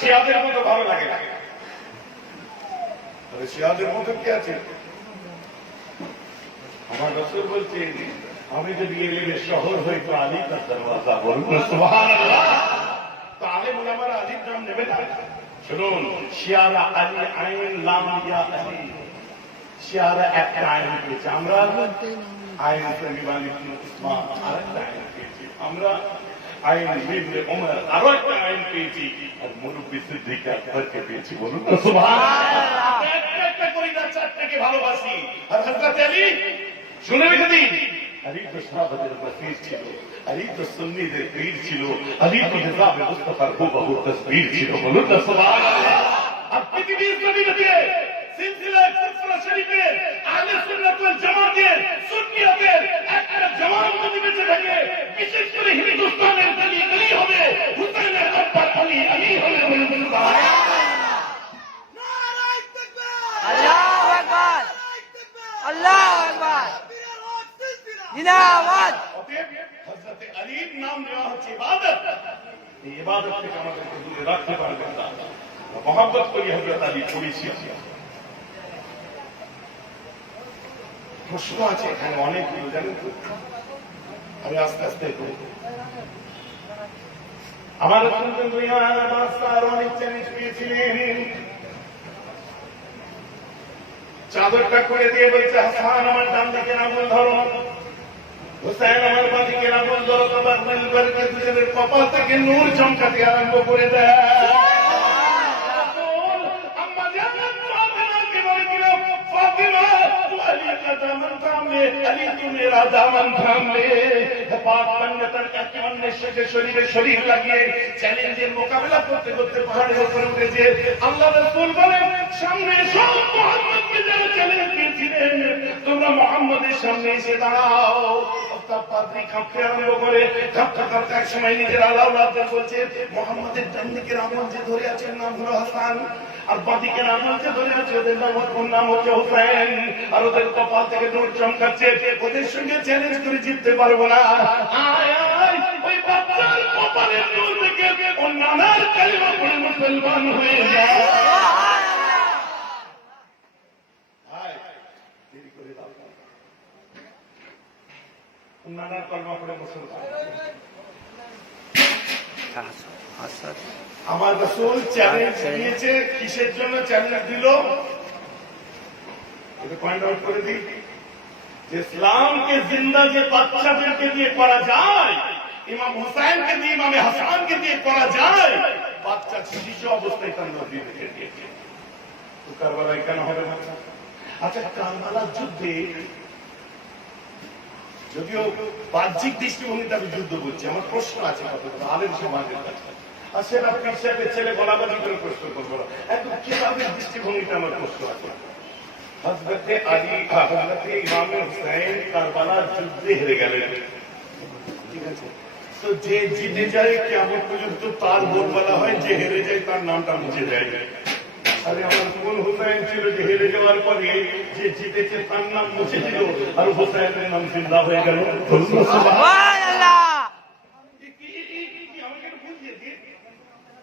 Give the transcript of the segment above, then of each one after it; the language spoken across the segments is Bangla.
শিয়াদের মতো ভালো লাগে না। শিয়াদের মতো কি আছে? আমার রাসূল বলছেন আমি যদি এলেমের শহর হইতো আলী তার দরওয়াজা, বলুন সুবহানাল্লাহ। তো আলেম ওলামারা আলীর নাম নেবে না? শুনুন, শিয়ারা আলী আইন লাম ইয়া আলী, শিয়ারা একটা আইন পেয়েছে, আমরা আইন সলিমান ইবনে উসমান আরেকটা আইন পেয়েছি, আমরা আইন ইবনে ওমর আরো একটা আইন পেয়েছি, আর মুরব্বি সিদ্দিক আকবরকে পেয়েছি, বলুন সুবহানাল্লাহ। একটা করে না চারটাকে ভালোবাসি। আর হযরত আলী শুনে রেখে দিন, আলী তো সাহাবাদের বসির ছিল, আলী তো সুন্নিদের পীর ছিল, আলী তো নিজামে মুস্তাফার হুবহু তসবীর ছিল, বলুন না সুবহানাল্লাহ। আর পৃথিবীর জমিনে সিলসিলায়ে ফুরফুরা শরীফের আহলে সুন্নাত ওয়াল জামাতের সুন্নিয়তের একটা জামাত যদি বেঁচে থাকে, বিশেষ করে হিন্দুস্তানের গলি গলি হবে হুসাইনের আব্বা আলী আলী হবে, বলুন সুবহানাল্লাহ। নারায়ে তাকবীর, আল্লাহু আকবার, আল্লাহু আকবার, জিন্দাবাদ। হযরত আলীর নাম নেওয়া হচ্ছে ইবাদত। এই ইবাদত থেকে আমাদেরকে দূরে রাখতে পারবেন না। মোহাম্মত করি হযরত আলী পড়েছি। প্রশ্ন আছে এখানে অনেকগুলো, জানেন তো, আমি আস্তে আস্তে আমার অনেক চ্যালেঞ্জ পেয়েছিলেন। চাদরটা করে দিয়ে বলছে, হাসান আমার ডান দিকে আঙুল ধরো, হুসাইন আমার বাঁ দিকে আঙুল ধরো, তোমার মিলবারকে দুজনের কপাল থেকে নূর চমকাতে আরম্ভ করে দেয়। আম্মা জান্নাত ফাতিমাকে বলে দিল, ফাতিমা তু আলী কা দামন থাম লে, আলী তু মেরা দামন থাম লে। পাক পান্নাতার কাছে অন্যের সাথে শরীরে শরীর লাগিয়ে চ্যালেঞ্জের মোকাবেলা করতে করতে পাহাড়ের উপরে উঠেছে। আল্লাহ রাসূল বলেন, সামনে সব মুহাম্মদকে যারা চ্যালেঞ্জ দিয়েছিলেন, তোমরা মুহাম্মদের সামনে এসে দাঁড়াও। পাদ্রী কাঁপতে আরম্ভ করে, কাঁপতে কাঁপতে এক সময় নিজের আলাউলাদের বলছে, মুহাম্মদের ডান দিকের আঙুল যে ধরে আছে নাম হলো হাসান, আর বাঁ দিকের আঙুল যে ধরে আছে ওদের নাম হচ্ছে হুসাইন, আর ওদের কপাল থেকে নূর চমকাচ্ছে, ওদের সঙ্গে চ্যালেঞ্জ করে জিততে পারবো না। আয় আয় ওই বাচ্চার কপালের নূর থেকে ওর নানার কালিমা পড়ে মুসলমান হয়ে যায়। নানার কালিমা পড়ে মুসলমান। আমার রাসূল চ্যালেঞ্জ দিয়েছে, কিসের জন্য চ্যালেঞ্জ দিল এটা পয়েন্ট আউট করে দিই, যে ইসলামকে জিন্দা যে বাচ্চাদেরকে দিয়ে করা যায়, ইমাম হুসাইনকে দিয়ে ইমামে হাসানকে দিয়ে করা যায়, বাচ্চা শিশু অবস্থায় তার নবী রেখে দিয়েছে। তো কারবালায় কেন হবে না? আচ্ছা, কারবালার যুদ্ধে যদিও বাহ্যিক দৃষ্টিভঙ্গিতে আমি যুদ্ধ করছি, আমার প্রশ্ন আছে আলেম সমাজের কাছে, আর সেটা পীর সাহেবের ছেলে গলাবাজি করে প্রশ্ন করবো না, একদম কিতাবের দৃষ্টিভঙ্গিতে আমার প্রশ্ন আছে। হযরতে আলী, হযরতে ইমাম হুসাইন কারবালার যুদ্ধে হেরে গেলেন, ঠিক আছে? তো যে জিতে যায় কিয়ামত পর্যন্ত তার বোন বলা হয়, যে হেরে যায় তার নামটা মুছে যায়। আরে আমার কোন হুসাইন ছিল যে হেরে যাওয়ার পরে যে জিতেছে তার নাম মুছে দিল, আর হুসাইনের নাম জিন্দা হয়ে গেল। সুবহানাল্লাহ।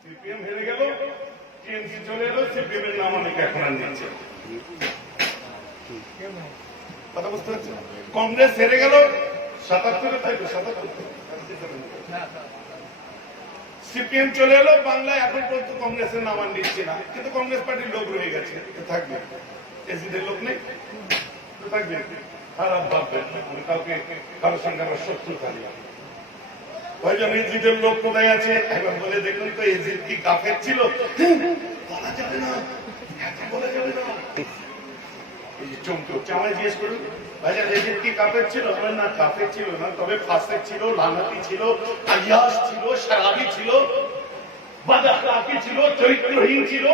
সিপিএম হেরে গেল, টিএমসি চলে এলো, সিপিএম এর নাম অনেকে এখন আর নিচ্ছে। কথা বুঝতে পারছি? কংগ্রেস হেরে গেল ৭৭, তাই তো ৭৭, সিপিএম চলে এলো বাংলায়, এখন পর্যন্ত কংগ্রেসের নাম আর নিচ্ছে না, কিন্তু কংগ্রেস পার্টির লোক রয়ে গেছে, থাকবে। এসিদের লোক নেই তো থাকবে। খারাপ ভাববেন, আমি কাউকে কারোর সঙ্গে আমার শত্রুতা নেই। কয়জন এজিদের লোক কোথায় আছে একবার বলে দেখুন তো, এজিদ কি কাফের ছিল? বলা যাবে না, বলা যাবে না। এই যে চমকে আমায় জিজ্ঞেস করুন, ভাইজান এজিদ কি কাফের ছিল? না, কাফের ছিল না, তবে ফাসেক ছিল, লানাতি ছিল, আইয়াস ছিল, শারাবি ছিল, বাদআখলাকি ছিল, চরিত্রহীন ছিল,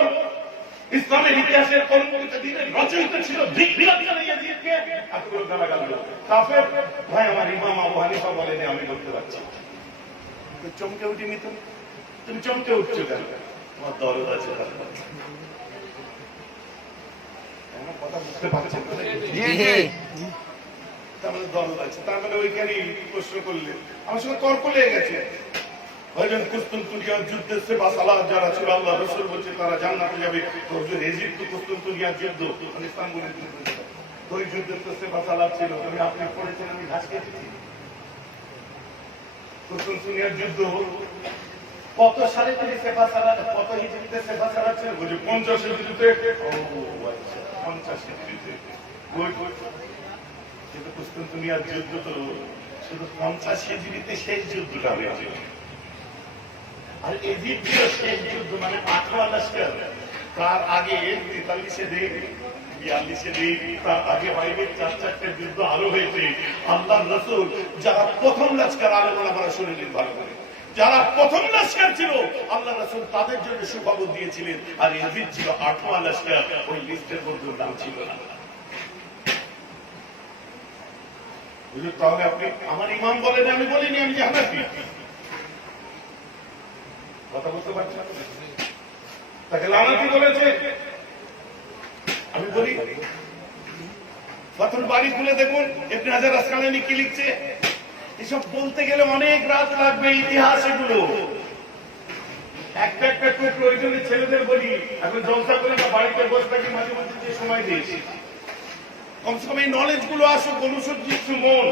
ইসলামের ইতিহাসের কলঙ্কিত দিনের রচয়িতা ছিল। এতগুলো গালাগাল কাফের। ভাই আমার ইমাম আবু হানিফা বলেনি, আমি বলতে পারছি। চমকে উঠিনি তো, তুমি চমকে উঠছো কেন? তোমার দরদ আছে, কথা বুঝতে পারছেন? তার মানে দরদ আছে, তার মানে ওইখানেই প্রশ্ন করলে আমার সঙ্গে তর্ক লেগে গেছে। ওইজন কুস্তুনতুনিয়ার যুদ্ধে সেফাসালাত যারা ছিল আল্লাহ রাসূল বলছে তারা জান্নাতে যাবে। তো হুজুর ইজিপ্ট কুস্তুনতুনিয়ার যুদ্ধ ইস্তানবুলের যুদ্ধ, ওই যুদ্ধে তো সেফাসালাত ছিল। আমি আপনি পড়েছেন, আমি ঘাস খেয়েছি। কুস্তুনতুনিয়ার যুদ্ধ কত সালে তিনি সেফাসালাত, কত হিজরিতে সেফাসালাত ছিল? বলি 50 হিজরিতে। ও আচ্ছা, 50 হিজরিতে। কিন্তু কুস্তুনতুনিয়ার যুদ্ধ তো শুধু 50 হিজরিতে শেষ যুদ্ধটা হয়েছিল। আর ইজিপ্ট ছিল শেষ যুদ্ধ, মানে 18 লস্কর। তার আগে 43-এ দিন, 42-এ দিন, তার আগে বাইরে 4-4টে যুদ্ধ আরো হয়েছে। আল্লাহর রাসূল যারা প্রথম লস্কর, আলেমরা আমরা শুনে নিন ভালো করে, যারা প্রথম লস্কর ছিল আল্লাহ রাসূল তাদের জন্য সুখবর দিয়েছিলেন। আর ইজিপ্ট ছিল 18 লস্কর, ওই লিস্টের মধ্যে নাম ছিল না। বুঝুন, তাহলে আপনি আমার ইমাম বলেন, আমি বলিনি, আমি হানাফি। কথা বলতে পারছেন? তাকে লানাতি বলেছে, আমি বলি। ফাতুল বারী খুলে দেখুন, ইবনে হাজার আসকালানী কি লিখছে। এসব বলতে গেলে অনেক রাত লাগবে, ইতিহাস এগুলো একটা একটা করে প্রয়োজনে ছেলেদের বলি। এখন জলসা করে না, বাড়িতে বসে থাকি, মাঝে মাঝে যে সময় দিয়েছি, কমসে কম এই নলেজ গুলো আসুক, অনুসজ্জিত মন।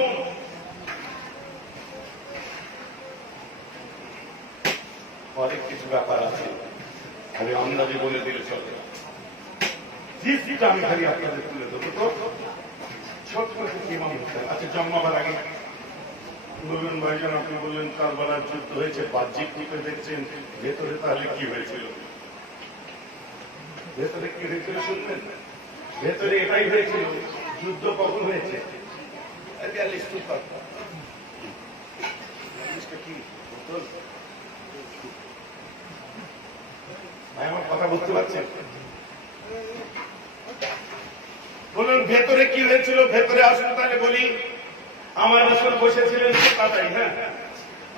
অনেক কিছু ব্যাপার আছে, আমি আন্দাজে বলে দিলে চলবে। জিসটা আমি খালি আপনাদের তুলে দেবো। তো ছোট্ট করে ইমাম হোসেন, আচ্ছা জন্মাবার আগে বললেন ভাইজান, আপনি বললেন কারবালার যুদ্ধ হয়েছে, বাহ্যিক রূপে দেখছেন, ভেতরে তাহলে কি হয়েছিল? ভেতরে কি হয়েছিল শুনবেন? ভেতরে এটাই হয়েছিল, যুদ্ধ কখন হয়েছে? আমার কথা বুঝতে পারছেন? বলুন ভেতরে কি হয়েছিল? ভেতরে আসুন তাহলে বলি। আমার রাসূল বসেছিলেন তাই, হ্যাঁ,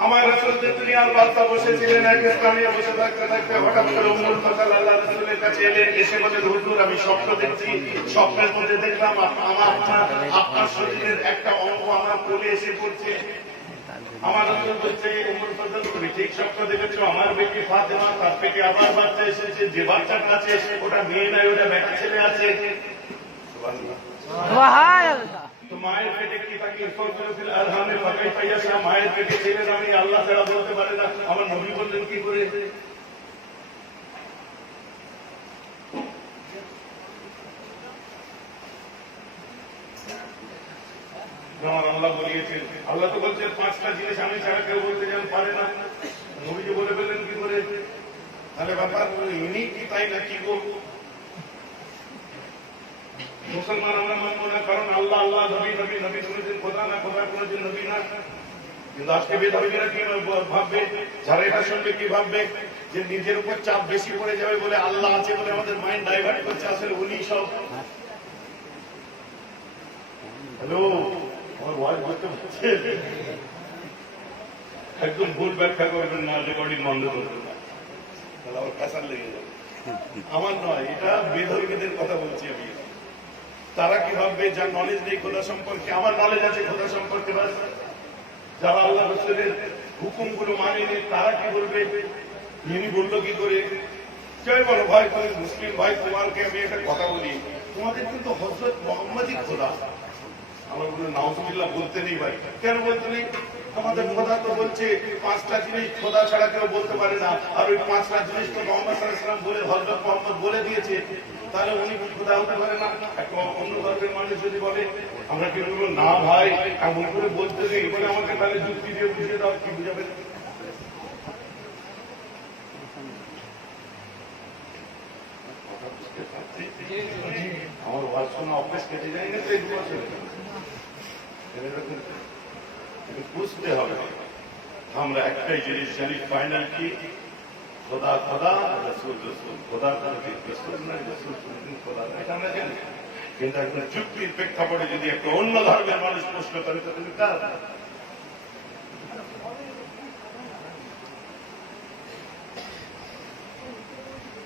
আমার রাসূল দুনিয়ার বাদশা বসেছিলেন। এক স্থানে বসে থাকতে থাকতে হঠাৎ করে উম্মুল ফাতাল আল্লাহ রাসূলের কাছে এলেন। এসে বলেন, হুজুর আমি স্বপ্ন দেখছি, স্বপ্নের মধ্যে দেখলাম আপনার শরীরের একটা অঙ্গ আমার কোলে এসে পড়ছে। আমার রাসূল বলছে, উম্মুল ফাতাল তুমি ঠিক স্বপ্ন দেখেছো, আমার বেটি ফাতেমা, তার পেটে আবার বাচ্চা এসেছে, যে বাচ্চাটা আছে ওটা মেয়ে নয়, ওটা বেটা ছেলে আছে। সুবহানাল্লাহ। তো মায়ের পেটে কি থাকে? মায়ের পেটে ছেলে আমি আল্লাহ ছাড়া বলতে পারে না। আমার নবী বললেন কি করে? আমার আল্লাহ বলিয়েছেন, আল্লাহ তো বলছেন 5টা জিনিস আমি ছাড়া কেউ বলতে যেন পারে না। নবীজি বলে ফেললেন কি করে? তাহলে ব্যাপার ইনি কি তাই না কি গো? মুসলমান আমরা মানবো না, কারণ আল্লাহ আল্লাহ, নবী নবী, নবী কোনদিন খোদা না, খোদা কোনদিন নবী না। কিন্তু আজকে বেদাবিরা কি ভাববে? যারা এটা শুনবে কি ভাববে? যে নিজের উপর চাপ বেশি পড়ে যাবে বলে আল্লাহ আছে বলে আমাদের মাইন্ড ডাইভার্ট করছে, আসলে উনি সব। হ্যালো, আমার ভয় করতে পারছে, একদম ভুল ব্যাখ্যা করবেন না, রেকর্ডিং বন্ধ করবেন না, তাহলে আমার কাঁচার লেগে যাবে। আমার নয়, এটা বেধর্মীদের কথা বলছি আমি। তারা কি ভাববে? যার নলেজ নেই খোদা সম্পর্কে, আমার নলেজ আছে খোদা সম্পর্কে, যারা আল্লাহ রাসূলের হুকুমগুলো মানেনি তারা কি বলবে? ইনি বললো কি করে? জয় বলো ভাই, তুমি মুসলিম ভাই, তোমাকে আমি একটা কথা বলি, তোমাদের কিন্তু হযরত মুহাম্মদই খোদা। আমার বলে নাউজুবিল্লাহ বলতে নেই ভাই। কেন বলতে নেই? আমাদের খোদা তো বলছে 5টা জিনিস খোদা ছাড়া কেউ বলতে পারে না, আর ওই 5টা জিনিস তো মুহাম্মদ সাল্লাল্লাহু আলাইহি ওয়াসাল্লাম বলে, হযরত মুহাম্মদ বলে দিয়েছে। তাহলে উনি খোদা হতে পারে না? একটা অন্য ধর্মের মানুষ যদি বলে, আমরা কি বলবো? না ভাই, এমন করে বলতে নেই বলে আমাকে তাহলে যুক্তি দিয়ে বুঝিয়ে দাও, কি বুঝাবেন? আমার ওয়াজ শোনা অভ্যেস কেটে যায় না, তো এগুলো বুঝতে হবে। আমরা একটাই জিনিস জানি, ফাইনাল কি? খোদা খোদা, রাসূল রাসূল। খোদা রাসূল নয়, রাসূল খোদা নয়, এটা আমরা জানি। কিন্তু একজন যুক্তির প্রেক্ষাপটে যদি একটা অন্য ধর্মের মানুষ প্রশ্ন করে, তো তুমি কার?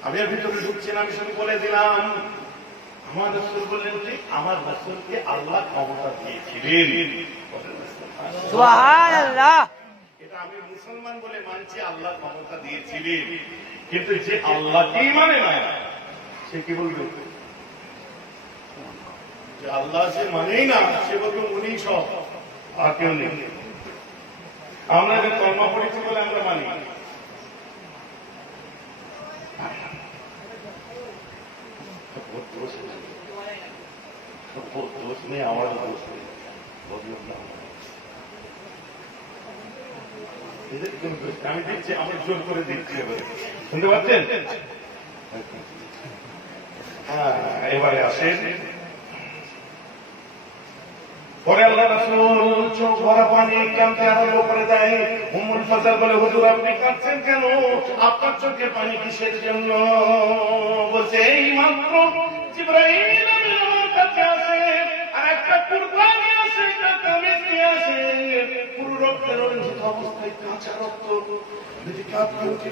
আমি আর ভিতরে ঢুকছি না, আমি শুধু বলে দিলাম আমার রাসূল বললেন যে আমার রাসূলকে আল্লাহ ক্ষমতা দিয়েছিলেন। সুবহানাল্লাহ। এটা আমি মুসলমান বলে মানছি, আল্লাহ ক্ষমতা দিয়েছিলেন, কিন্তু যে আল্লাহকেই মানে না সে কি বলবে? যে আল্লাহ সে মানেই না সে বলবে উনি সব, আর কেউ নেই। আমরা যে কর্মা পড়েছি বলে আমরা মানি। দোষ নেই, আমার দোষ নেই, আমি দিচ্ছি, আমি জোর করে দিচ্ছি। এবারে শুনতে পাচ্ছেন? হ্যাঁ, এবারে আসেন। পরে আল্লাহ রাসূল চোখ ভরা পানি কাঁদতে আরম্ভ করে দেয়। উম্মুল ফাজল বলে, হুজুর আপনি কাঁদছেন কেন? আপনার চোখে পানি কিসের জন্য? বলছে এই মাত্র জিবরাইল আমিন আমার কাছে আসে, আর একটা কুরতা নিয়ে আসে, একটা কামিজ নিয়ে আসে, পুরো রক্তের রঞ্জিত অবস্থায়, কাঁচা রক্ত।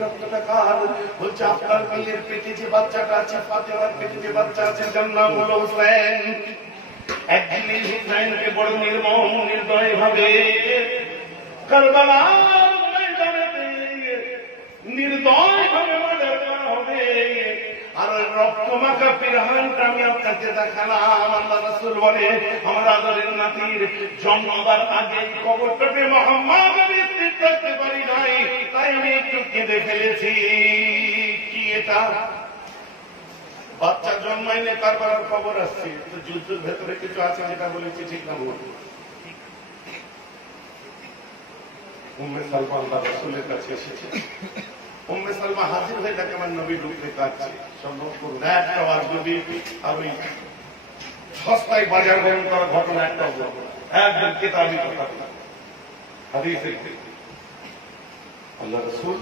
রক্তটা কার? বলছে আপনার মেয়ের পেটে যে বাচ্চাটা আছে, ফাতেমার পেটে যে বাচ্চা আছে, যার নাম হলো হোসেন। একদিন হুসাইনকে বড় নির্মম নির্দয় ভাবে কারবালার ময়দানেতে নির্দয় ভাবে মার্ডার করা হবে। আর ওই রক্তমাখা পিরাহানটা আমি আপনাকে দেখালাম। আল্লাহ রাসূল বলে, আমার আদরের নাতির জন্মবার আগে কবরটাতে মুহাম্মদ আমি স্থির করতে পারি নাই, তাই আমি একটু কেঁদে ফেলেছি। কি এটা? বাচ্চা জন্মাইলে কারবালার খবর আসছে, তো যুদ্ধের ভেতরে কিছু আছে যেটা বলেছি ঠিক না ভুল? উম্মে সালমা আল্লাহ রাসূলের কাছে এসেছে। উম্মে সালমা হাজির হয়ে তাকে আমার নবী ঢুকতে কাটছে। সম্ভব করুন একটা আজনবী আর ওই সস্তায় বাজার গ্রহণ করার ঘটনা একটা একদম কিতাবি কথা। হাদিসে আল্লাহ রাসূল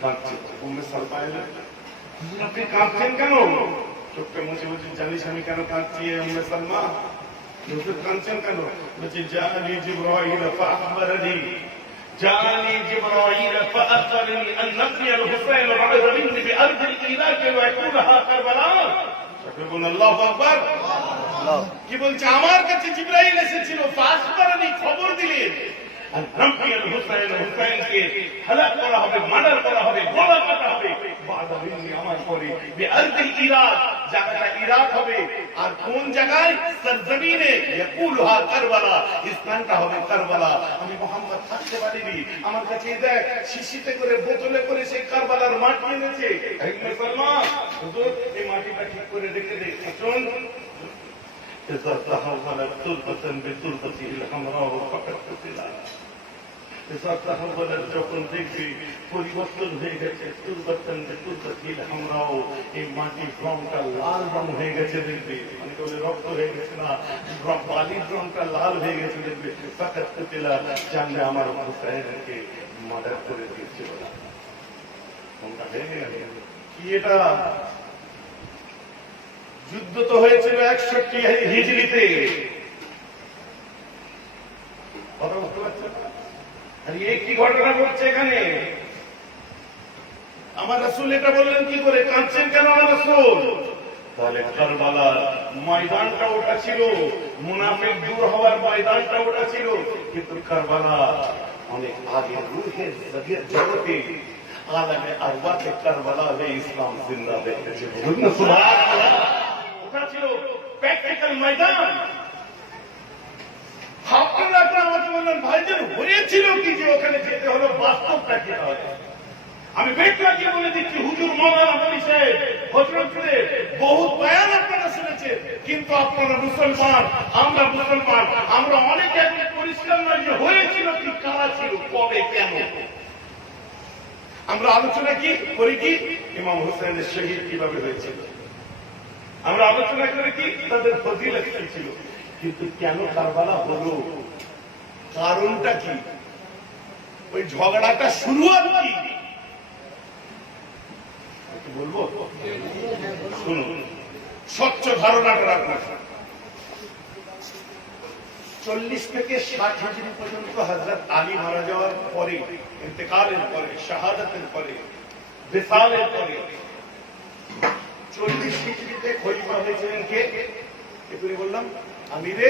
কাঁদছে। উম্মে সালমা এলেন, আপনি কাঁদছেন কেন? চোখটা মুছে বলছি, জানিস আমি কেন কাঁদছি? উম্মে সালমা কাঁদছেন কেন? বলছি জানি জিবরাইল ফাআখবারানি, জানি জিবরাইল ফাআখবারানি আন নাসিয়াল হুসাইন রাদিয়াল্লাহু আনহু বিআরদিল ইরাক ওয়া ইয়াকুনহা কারবালা। বলুন আল্লাহু আকবার। কি বলছে? আমার কাছে জিবরাইল এসেছিল, ফাআখবারানি, খবর দিলেন, আর নাসিয়াল হুসাইন, হুসাইনকে হালাক করা হবে, মার্ডার করা হবে, গলা কাটা হবে। আমার পরে বিআরদিল ইরাক, জায়গাটা ইরাক হবে। আর কোন জায়গায়? সরজমিনে ইয়াকুলহা কারবালা, স্থানটা হবে কারবালা। আমি মুহাম্মদ থাকতে পারিনি, আমার কাছে দেখ শিশিতে করে বোতলে করে সেই কারবালার মাটি এনেছে। এই মুসলমান হুজুর এই মাটিটা ঠিক করে রেখে দে। শুন, إذا تحولت تربة بتربته الحمراء فقد قتل। إذا تحولت যখন দেখবি পরিবর্তন হয়ে গেছে, তুরবাতান বিতুরবাতিল হামরাও, এই মাটির রংটা লাল রং হয়ে গেছে দেখবি, মানে বলে রক্ত হয়ে গেছে না, বালির রংটা লাল হয়ে গেছে দেখবি, ফাকাত কুতিলা, জানলে আমার হুসাইনকে মার্ডার করে দিয়েছিল। রংটা হয়ে গেছে কি? এটা যুদ্ধ তো হয়েছিল 61 হিজরিতে। কথা বুঝতে পারছেন? আর এই কি ঘটনা ঘটছে এখানে? আমার রাসূল এটা বললেন কি করে? কাঁদছেন কেন আমার রাসূল? তাহলে কারবালার ময়দানটা ওটা ছিল, মুনাফিক দূর হওয়ার ময়দানটা ওটা ছিল, কিন্তু কারবালা অনেক আগে রূহের জগতে আলামে আরওয়াহে কারবালা হয়ে ইসলাম জিন্দা দেখতেছে। সুবহানাল্লাহ। ওটা ছিল প্র্যাকটিক্যাল ময়দান। আপনারা আমাকে বললেন ভাইজান হয়েছিল কি যে ওখানে যেতে হলো, বাস্তবটা কি হয়? আমি বেটটাকে বলে দিচ্ছি, হুজুর মওলানা বলি সাহেব হযরতদের বহু বয়ান আপনারা শুনেছেন, কিন্তু আপনারা মুসলমান, আমরা মুসলমান, আমরা অনেক এখন পরিষ্কার নয় যে হয়েছিল কি, কারা ছিল, কবে, কেন। আমরা আলোচনা কি করি? কি ইমাম হোসেনের শহীদ কিভাবে হয়েছিল, আমরা আলোচনা করে কি তাদের ফজিলত কি ছিল, কিন্তু কেন কারবালা হলো, কারণটা কি, ওই ঝগড়াটা শুরুয়াত কি বলবো? শুনুন, স্বচ্ছ ধারণাটা রাখুন। 40 থেকে 60 হিজরি পর্যন্ত হযরত আলী মারা যাওয়ার পরে, ইন্তেকালের পরে, শাহাদাতের পরে, বিসালের পরে 40 হিজরিতে খলিফা হয়েছিলেন কে? এগুলি বললাম আমিরে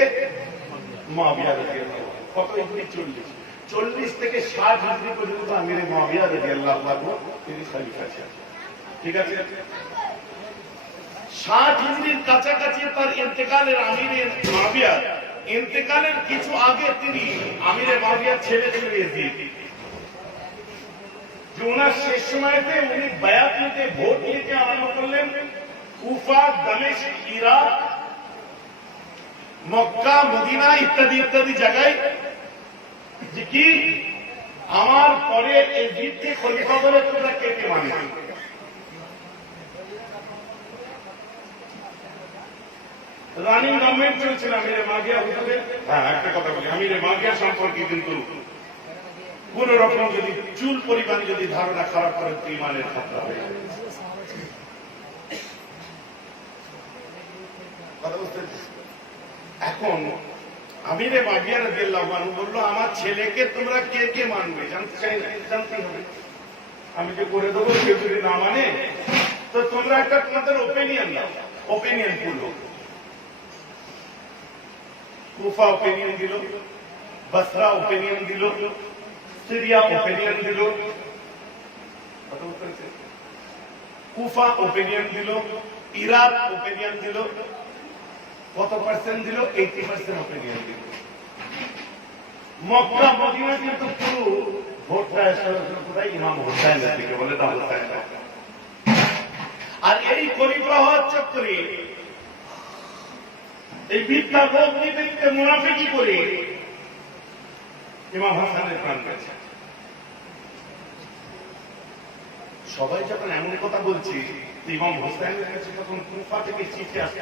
মুআবিয়া রাদিয়াল্লাহু আনহু। কত হিজরি? 40। 40 থেকে 60 হিজরি পর্যন্ত আমিরে মুআবিয়া রাদিয়াল্লাহু আনহু তিনি খলিফা ছিলেন। ঠিক আছে, 60 হিজরির কাছাকাছি তার ইন্তেকালের আমিরে মুআবিয়া ইন্তেকালের কিছু আগে তিনি আমিরে মুআবিয়ার ছেলে ছিল ইয়াজিদ, যে ওনার শেষ সময়তে উনি বায়াত নিতে ভোট নিতে আরম্ভ করলেন কুফা, দামেস্ক, ইরাক, মক্কা, মদিনা ইত্যাদি ইত্যাদি জায়গায়, যে কি আমার পরে ইয়াজিদকে খলিফা বলে তোমরা কে কে মানবে। রানিং গভর্নমেন্ট চলছিল আমিরে মুআবিয়া হুজুরের। হ্যাঁ, একটা কথা বলি, আমিরে মুআবিয়া সম্পর্কে কিন্তু কোন রকম যদি চুল পরিমাণ যদি ধারণা খারাপ করে তো ইমানের খাতরা হয়ে যাবে। কথা বুঝতে পেরেছেন? এখন আমিরে মুআবিয়া রাদিয়াল্লাহু আনহু বলল, আমার ছেলেকে তোমরা কে কে মানবে জানতে চাই, জানতে হবে। আমি যে করে দেবো, কেউ যদি না মানে তো তোমরা একটা তোমাদের ওপিনিয়ন দাও, ওপিনিয়ন বললো। কুফা ওপিনিয়ন দিল, বসরা ওপিনিয়ন দিল, সিরিয়া ওপিনিয়ন দিল, কুফা ওপিনিয়ন দিল, ইরাক ওপিনিয়ন দিল। কত পার্সেন্ট দিল? 80% ওপিনিয়ন দিল। মক্কা, মদিনা কিন্তু পুরো ভোটটা কোথায়? ইমাম হুসাইনের দিকে বলে দাও হুসাইন। আর এই খলিফা হওয়ার চক্করে এই মিথ্যা লোক নীতিতে মুনাফিকি করে ইমাম হাসানের প্রাণ গেছে। সবাই যখন এমন কথা বলছি, ইমাম হুসাইনের কাছে তখন কুফা থেকে চিঠি আসতে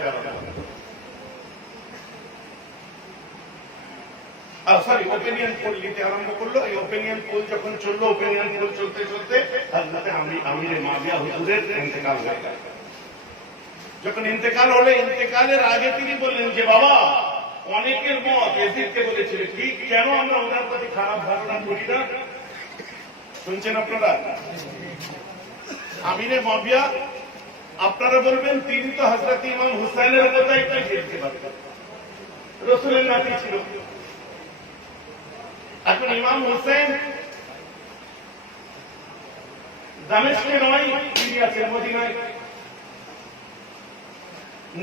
ওপিনিয়ন পোল নিতে আরম্ভ করলো। এই ওপিনিয়ন পোল যখন চললো, ওপিনিয়ন পোল চলতে চলতে হযরতে আমিরে মুআবিয়া হুজুরের ইন্তেকাল হয়ে গেল। যখন ইন্তেকাল হলো, ইন্তেকালের আগে তিনি বললেন যে বাবা, অনেকের মত ইয়াজিদকে বলেছিল কি কেন আমরা ওনার প্রতি খারাপ ধারণা করি না। শুনছেন আপনারা? আমিরে মুআবিয়া আপনারা বলবেন তিনি তো হযরত ইমাম হুসাইনের কথাই তো বলতে পারতেন, রাসূলের নাতি ছিল। এখন ইমাম হুসাইন দামেস্কে নয়, সিরিয়াতে, মদিনায়।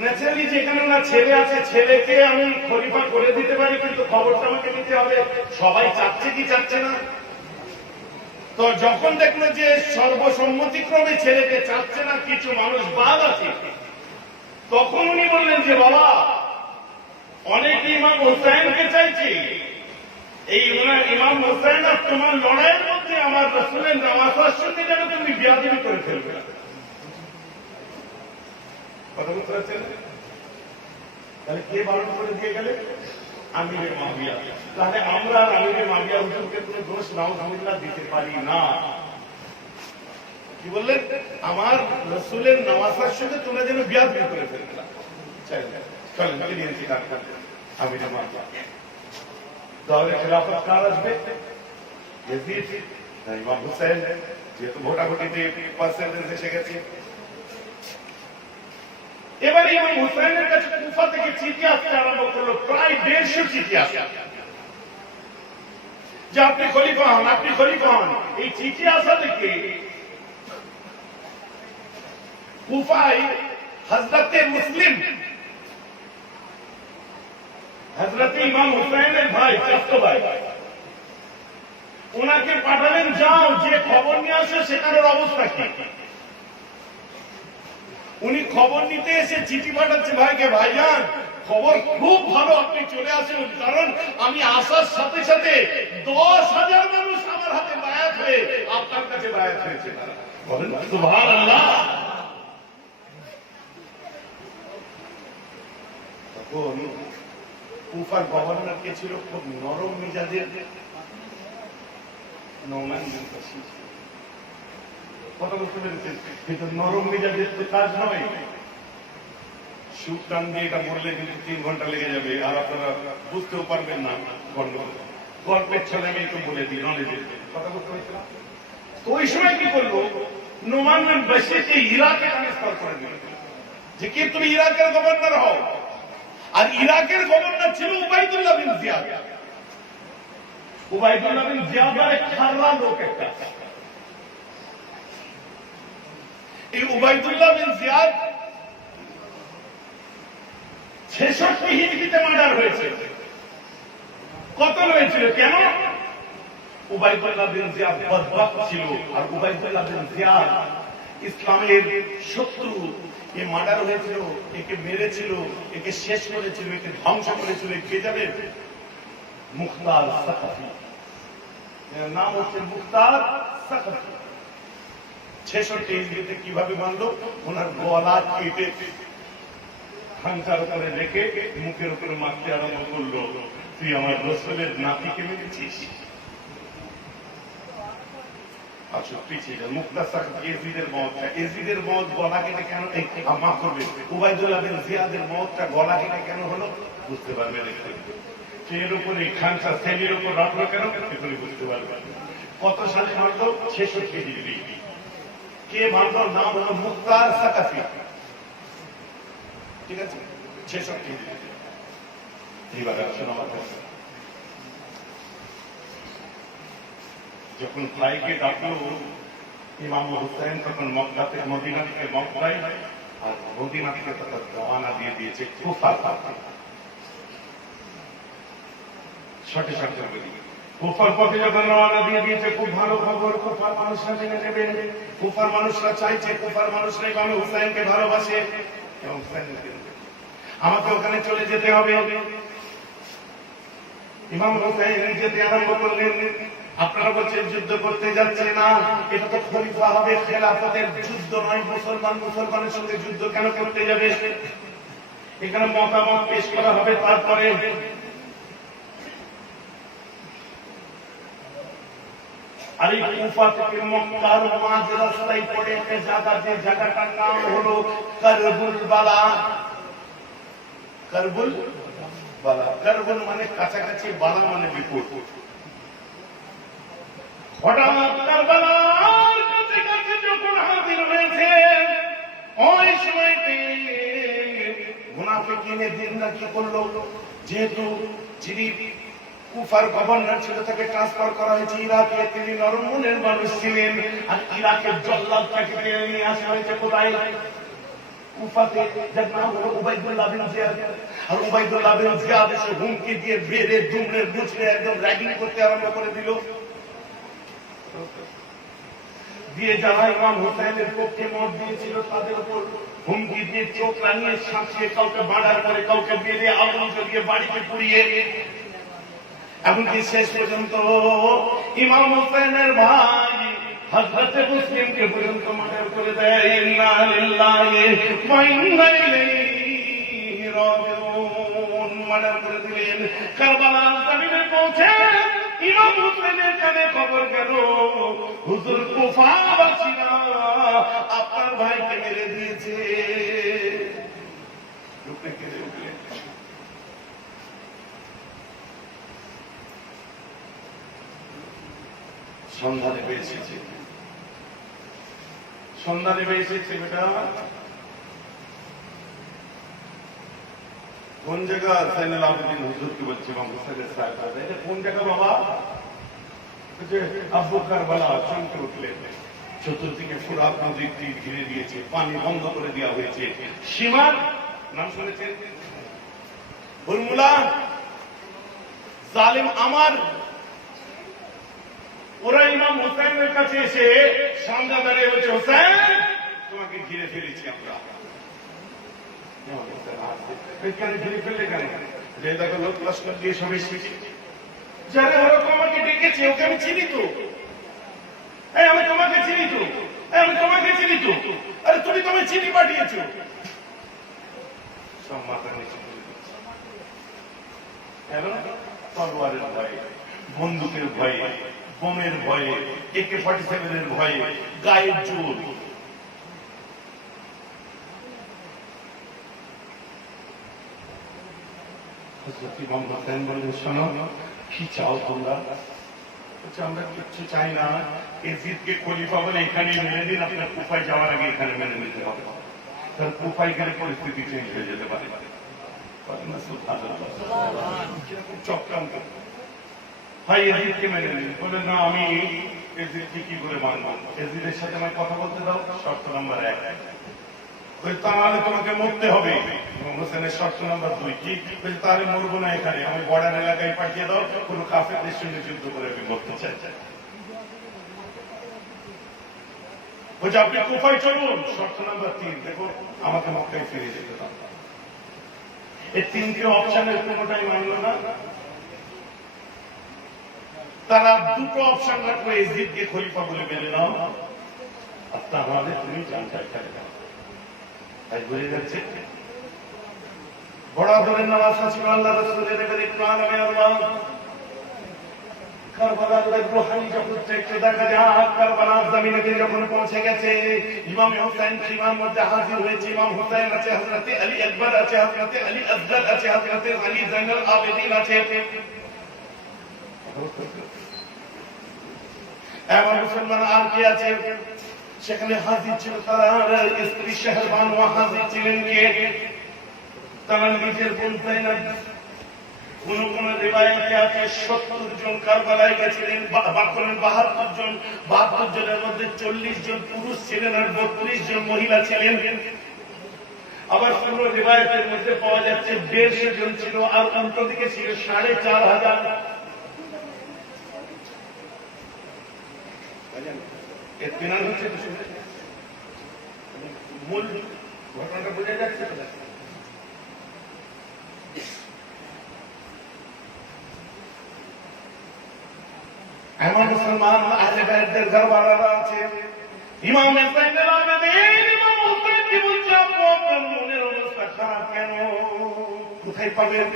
ন্যাচারালি যেখানে না ছেলে আছে, ছেলেকে আমি খলিফা করে দিতে পারি, কিন্তু খবরটা আমাকে দিতে হবে সবাই চাচ্ছে কি চাচ্ছে না। তো যখন দেখলো যে সর্বসম্মতিক্রমে ছেলেকে চাচ্ছে না, কিছু মানুষ বাদ আছে, তখন উনি বললেন যে বাবা, অনেকে ইমাম হুসাইনকে চাইছি, এই ইমাম হুসাইন আর তোমার লড়াইয়ের মধ্যে আমার রাসূলের নামাজের সঙ্গে যেন তুমি বিয়াদবি করে ফেলবে। কথা বলতে পারছেন? তাহলে কে বারণ করে দিয়ে গেলে? আমিরে মুআবিয়া। তাহলে আমরা আমিরে মুআবিয়া হুজুরকে কোনো দোষ নাউজুবিল্লাহ দিতে পারি না। কি বললেন? আমার রাসূলের নামাজের সঙ্গে তোমরা যেন বিয়াদবি করে ফেলবে। চলেন চলেন নিয়ে চিন্তা করেন আমিরে মুআবিয়া। তাহলে খেলাফত কার আসবে? ইয়াজিদ, ইমাম হুসাইন, যেহেতু ভোটাভুটিতে পার্সেন্টেজ এসে গেছে। এবারে ইমাম হুসাইনের কাছে কুফা থেকে চিঠি আসতে আরম্ভ করলো, প্রায় 150 চিঠি আসে যে আপনি খলিফা হন, আপনি খলিফা হন। এই চিঠি আসা থেকে কুফায় হযরতে মুসলিম, হযরতে ইমাম হুসাইনের ভাই, চাচতো ভাই, ওনাকে পাঠালেন, যাও যে খবর নিয়ে আসে সেখানের অবস্থা কি। উনি খবর নিতে এসে চিঠি পাঠাচ্ছে ভাইকে, ভাইজান খবর খুব ভালো, আপনি চলে আসুন, কারণ আমি আসার সাথে সাথে 10,000 মানুষ আমার হাতে বায়াত হয়ে আপনার কাছে বায়াত হয়েছে। বলেন সুবহানাল্লাহ। তখন কুফার গভর্নর কে ছিল? খুব নরম মিজাজের নোমান বিন বাশীর। কথা বলতে পেরেছেন? কিন্তু নরম মেজাজের তো কাজ নয়। সুখ টান দিয়ে এটা বললে কিন্তু 3 ঘন্টা লেগে যাবে, আর আপনারা বুঝতেও পারবেন না। গল্পের ছলে আমি একটু বলে দিই, নলেজের কথা বলতে পেরেছিলাম। তো ওই সময় কি করলো? নোমান বিন বাশীরকে ইরাকে ট্রান্সফার করে দিল, যে কি তুমি ইরাকের গভর্নর হও। আর ইরাকের গভর্নর ছিল Ubaidullah bin Ziyad. Ubaidullah bin Ziyad এক খাররা লোক একটা। এই উবাইদুল্লাহ বিন জিয়াদ 66 হিজরিতে মার্ডার হয়েছে। কতল হয়েছিল কেন? উবাইদুল্লাহ বিন জিয়াদ বদবক্ত ছিল, আর উবাইদুল্লাহ বিন জিয়াদ ইসলামের শত্রু। এ মার্ডার হয়েছিল, একে মেরেছিল, একে শেষ করেছিল, একে ধ্বংস করেছিল। কে যাবে? মুখতার সাকাফি। এর নাম হচ্ছে মুখতার সাকাফি। 66 হিজরিতে কিভাবে মানল? ওনার গলা কেটে খানচার উপরে রেখে মুখের উপরে মারতে আরম্ভ করলো, তুই আমার রসুলের নাতিকে মেরেছিস। আচ্ছা পিছিয়ে যান। মুখতার সাকাফি এজিদের মতটা, এজিদের মত গলা কেটে কেন? মাফ করবে, উবাইদুল্লাহ বিন জিয়াদের মতটা গলা কেটে কেন হলো? বুঝতে পারবে দেখতে। এর উপরে খানসা শ্রেণীর উপর রাখলো কেন? এখনই বুঝতে পারবে। কত সালে মারলো? 66 হিজরি। কে মারলো? নাম হলো মুখতার সাকাফি। ঠিক আছে, 66 হিজরি। এইবার আসুন আমার কাছে। যখন ভাইকে ডাকলো ইমাম হুসাইন, তখন মক্কা থেকে মদিনা থেকে মক্কায়, আর মদিনা থেকে তারা রওনা দিয়ে দিয়েছে কুফা। সাথে সাথে কুফার পথে যখন রওনা দিয়ে দিয়েছে, খুব ভালো খবর, কুফার মানুষরা জেনে নেবে। কুফার মানুষরা চাইছে, কুফার মানুষরা ইমাম হুসাইনকে ভালোবাসে, এবং আমাকে ওখানে চলে যেতে হবে। ইমাম হুসাইন যেতে আরম্ভ করলেন। আপনারা বলছেন যুদ্ধ করতে যাচ্ছে না, এটা তো খলিফা হবে, খেলাফতের যুদ্ধ নয়। মুসলমানের সঙ্গে যুদ্ধ কেন করতে যাবে? এখানে মতামত পেশ করা হবে। তারপরে আর এই কুফা থেকে মক্কার মাঝ রাস্তায় পড়ে একটা জায়গা, যে জায়গাটার নাম হলো কারবুল বালা। কারবুল বালা, কারবুল মানে কাছাকাছি, বালা মানে বিপদ। হঠাৎ কারবালার কাছাকাছি যখন হাজির হয়েছে, ওই সময়তে মুনাফিকিনের দিনরা কি করলো? যেহেতু যিনি কুফার গভর্নর ছিল, তাকে ট্রান্সফার করা হয়েছে ইরাকে। তিনি নরম মনের মানুষ ছিলেন, আর ইরাকের জল্লাদটাকে টেনে নিয়ে আসা হয়েছে কোথায়? কুফাতে, যার নাম হলো উবাইদুল্লাহ বিন জিয়াদ। আর উবাইদুল্লাহ বিন জিয়াদ এসে হুমকি দিয়ে বেড়ে দুমড়ে মুচড়ে একদম র্যাগিং করতে আরম্ভ করে দিল। দিয়ে যারা ইমাম হুসাইনের পক্ষে মত দিয়েছিল, তাদের উপর হুমকি দিয়ে চোখ রাঙিয়ে শাঁসিয়ে, কাউকে মার্ডার করে, কাউকে বেঁধে আগুন জ্বলিয়ে বাড়িতে পুড়িয়ে, এমনকি শেষ পর্যন্ত ইমাম হুসাইনের ভাই হযরতে মুসলিমকে পর্যন্ত মার্ডার করে দেয়। ইন্না লিল্লাহি ওয়া ইন্না ইলাইহি রাজিউন। মার্ডার করে দিলেন। কারবালার জমিনে পৌঁছে ইমাম হুসাইনের কানে খবর গেল, হুজুর কুফাবাসীরা আপনার ভাইকে মেরে দিয়েছে। সন্ধ্যা নেমে এসেছে, সন্ধ্যা নেমে এসেছে। বেটা কোন জায়গা? সাইনাল আবেদিন হুজুরকে বলছে, ইমাম হুসাইনের সাহেব, এটা কোন জায়গা বাবা? আব্বু কারবালা। চমকে উঠলেন। চতুর্দিকে ফুরাত নদীর তীর ঘিরে দিয়েছে, পানি বন্ধ করে দেওয়া হয়েছে। সীমার নাম শুনেছেন? বুলমুলা জালিম আমার। ওরা ইমাম হুসাইনের কাছে এসে সামনে দাঁড়িয়ে বলছে, হুসাইন তোমাকে ঘিরে ফেলেছি আমরা। ঘিরে ফেললে কেন? যে দেখো লোক লস্কর দিয়ে সব এসেছি। যারা ওরা তো আমাকে ডেকেছে, ওকে আমি চিনি তো। আমি তোমাকে চিনি তো, আমি তোমাকে চিনি তো। আরে তুমি তো আমায় চিনি পাঠিয়েছো। সব মাথা নিচে কেন? তলোয়ারের ভয়ে, বন্দুকের ভয়ে, বোমের ভয়ে, AK-47 ভয়ে, গায়ের জোর। ইমাম হুসাইন বললেন, শোনো, কি চাও তোমরা? আমরা কিচ্ছু চাই না, এজিদকে খলিফা বলে এখানে মেনে দিন, আপনার কুফায় যাওয়ার আগে এখানে মেনে নিতে হবে। তার কুফায় গেলে পরিস্থিতি চেঞ্জ হয়ে যেতে পারে। কিরকম চক্রান্ত! ভাই এজিদকে মেনে নিন। বললেন না, আমি এজিদকে কি করে মানবো? এজিদের সাথে আমায় কথা বলতে দাও। শর্ত নাম্বার 1। তাহলে তোমাকে মরতে হবে। হোসেনের শর্ত নাম্বার 2 কি? তাহলে মরবো না, এখানে আমি বর্ডার এলাকায় পাঠিয়ে দাও, কোন কাফেরদের সঙ্গে যুদ্ধ করে আমি মরতে চাই। বলছে আপনি কোথায় চলুন। শর্ত নাম্বার 3, দেখো আমাকে মক্কায় ফিরে যেতে দাও। এই 3টি অপশনের কোনোটাই মানল না। তারা দুটো অপশন রাখলো, এজিদকে খলিফা বলে মেনে নাও, আর তাহলে তুমি জানটা খেলে দাও। তাই বুঝে যাচ্ছে বড় ধরনের নামাজ ছিল আল্লাহ রাসূলের ইকরাম আল্লাহ। কারবালার রূহানি জগৎ একটু দেখা যায়। কারবালার জমিনে যখন পৌঁছে গেছে, ইমাম হোসেন ইমাম মধ্যে হাজির হয়েছে। ইমাম হোসেন আছে, হযরতে আলী আকবর আছে, হযরতে আলী আসগর আছে, হযরতে আলী জাইনুল আবেদিন আছে। এমন মুসলমান আর কি আছে? সেখানে হাজির ছিল তার স্ত্রী শাহরবান, হাজির ছিলেন কে? তারা নিজের বলতেই না। কোন কোন রিওয়ায়াতে আছে 70 জন কারবালায় গেছিলেন, 72 জন। 72 জনের মধ্যে 40 জন পুরুষ ছিলেন আর 32 জন মহিলা ছিলেন। আবার কোন রিওয়ায়াতের মধ্যে পাওয়া যাচ্ছে 150 জন ছিল, আর অন্তর্দিকে ছিল 4500। এতদিন হচ্ছে মূল ঘটনাটা বোঝা যাচ্ছে। এমন মুসলমান আহলে বাইতের ঘরওয়ালারা আছে। ইমাম হুসাইনের আবেদিন ইমাম হুসাইন কি বলছে, আপনার মনের অবস্থা খারাপ কেন? কোথায় পাবেন?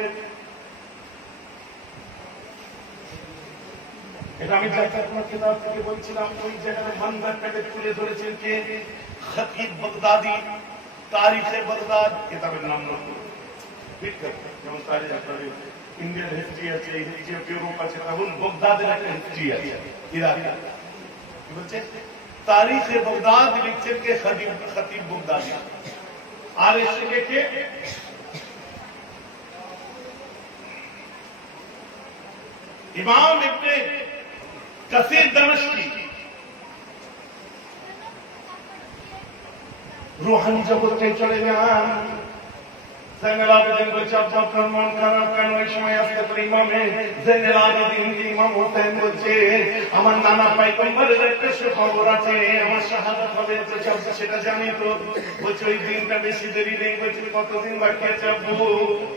এটা আমি জাকাতুল কিতাব থেকে বলছিলাম। ওই জায়গায় মানদার পেটে তুলে ধরেছেন কে? খতিব বাগদাদি, তারিখে বাগদাদ কিতাবের নাম নতুন। যেমন তারিখ ইন্ডিয়ান হিস্ট্রি আছে, হিস্ট্রি অফ ইউরোপ আছে, তখন বাগদাদের একটা হিস্ট্রি আছে ইরাক। কি বলছে? তারিখে বাগদাদ লিখছেন কে? খতিব বাগদাদি। আর এসে কে? ইমাম ইবনে কাসির দামেশকি। রুহানি জগতে চলে যান। জাইনুল আবেদিন বলছে, আপনার মন খারাপ কেন? এই সময় আসতে পারে ইমামে জাইনুল আবেদিন ইমাম হোসেন বলছে, আমার নানা পয়গম্বরের একটা সুখবর আছে, আমার শাহাদাত হবে। সেটা জানি তো। বলছে ওই দিনটা বেশি দেরি নেই। বলছে কতদিন বাকি আছে আব্বু?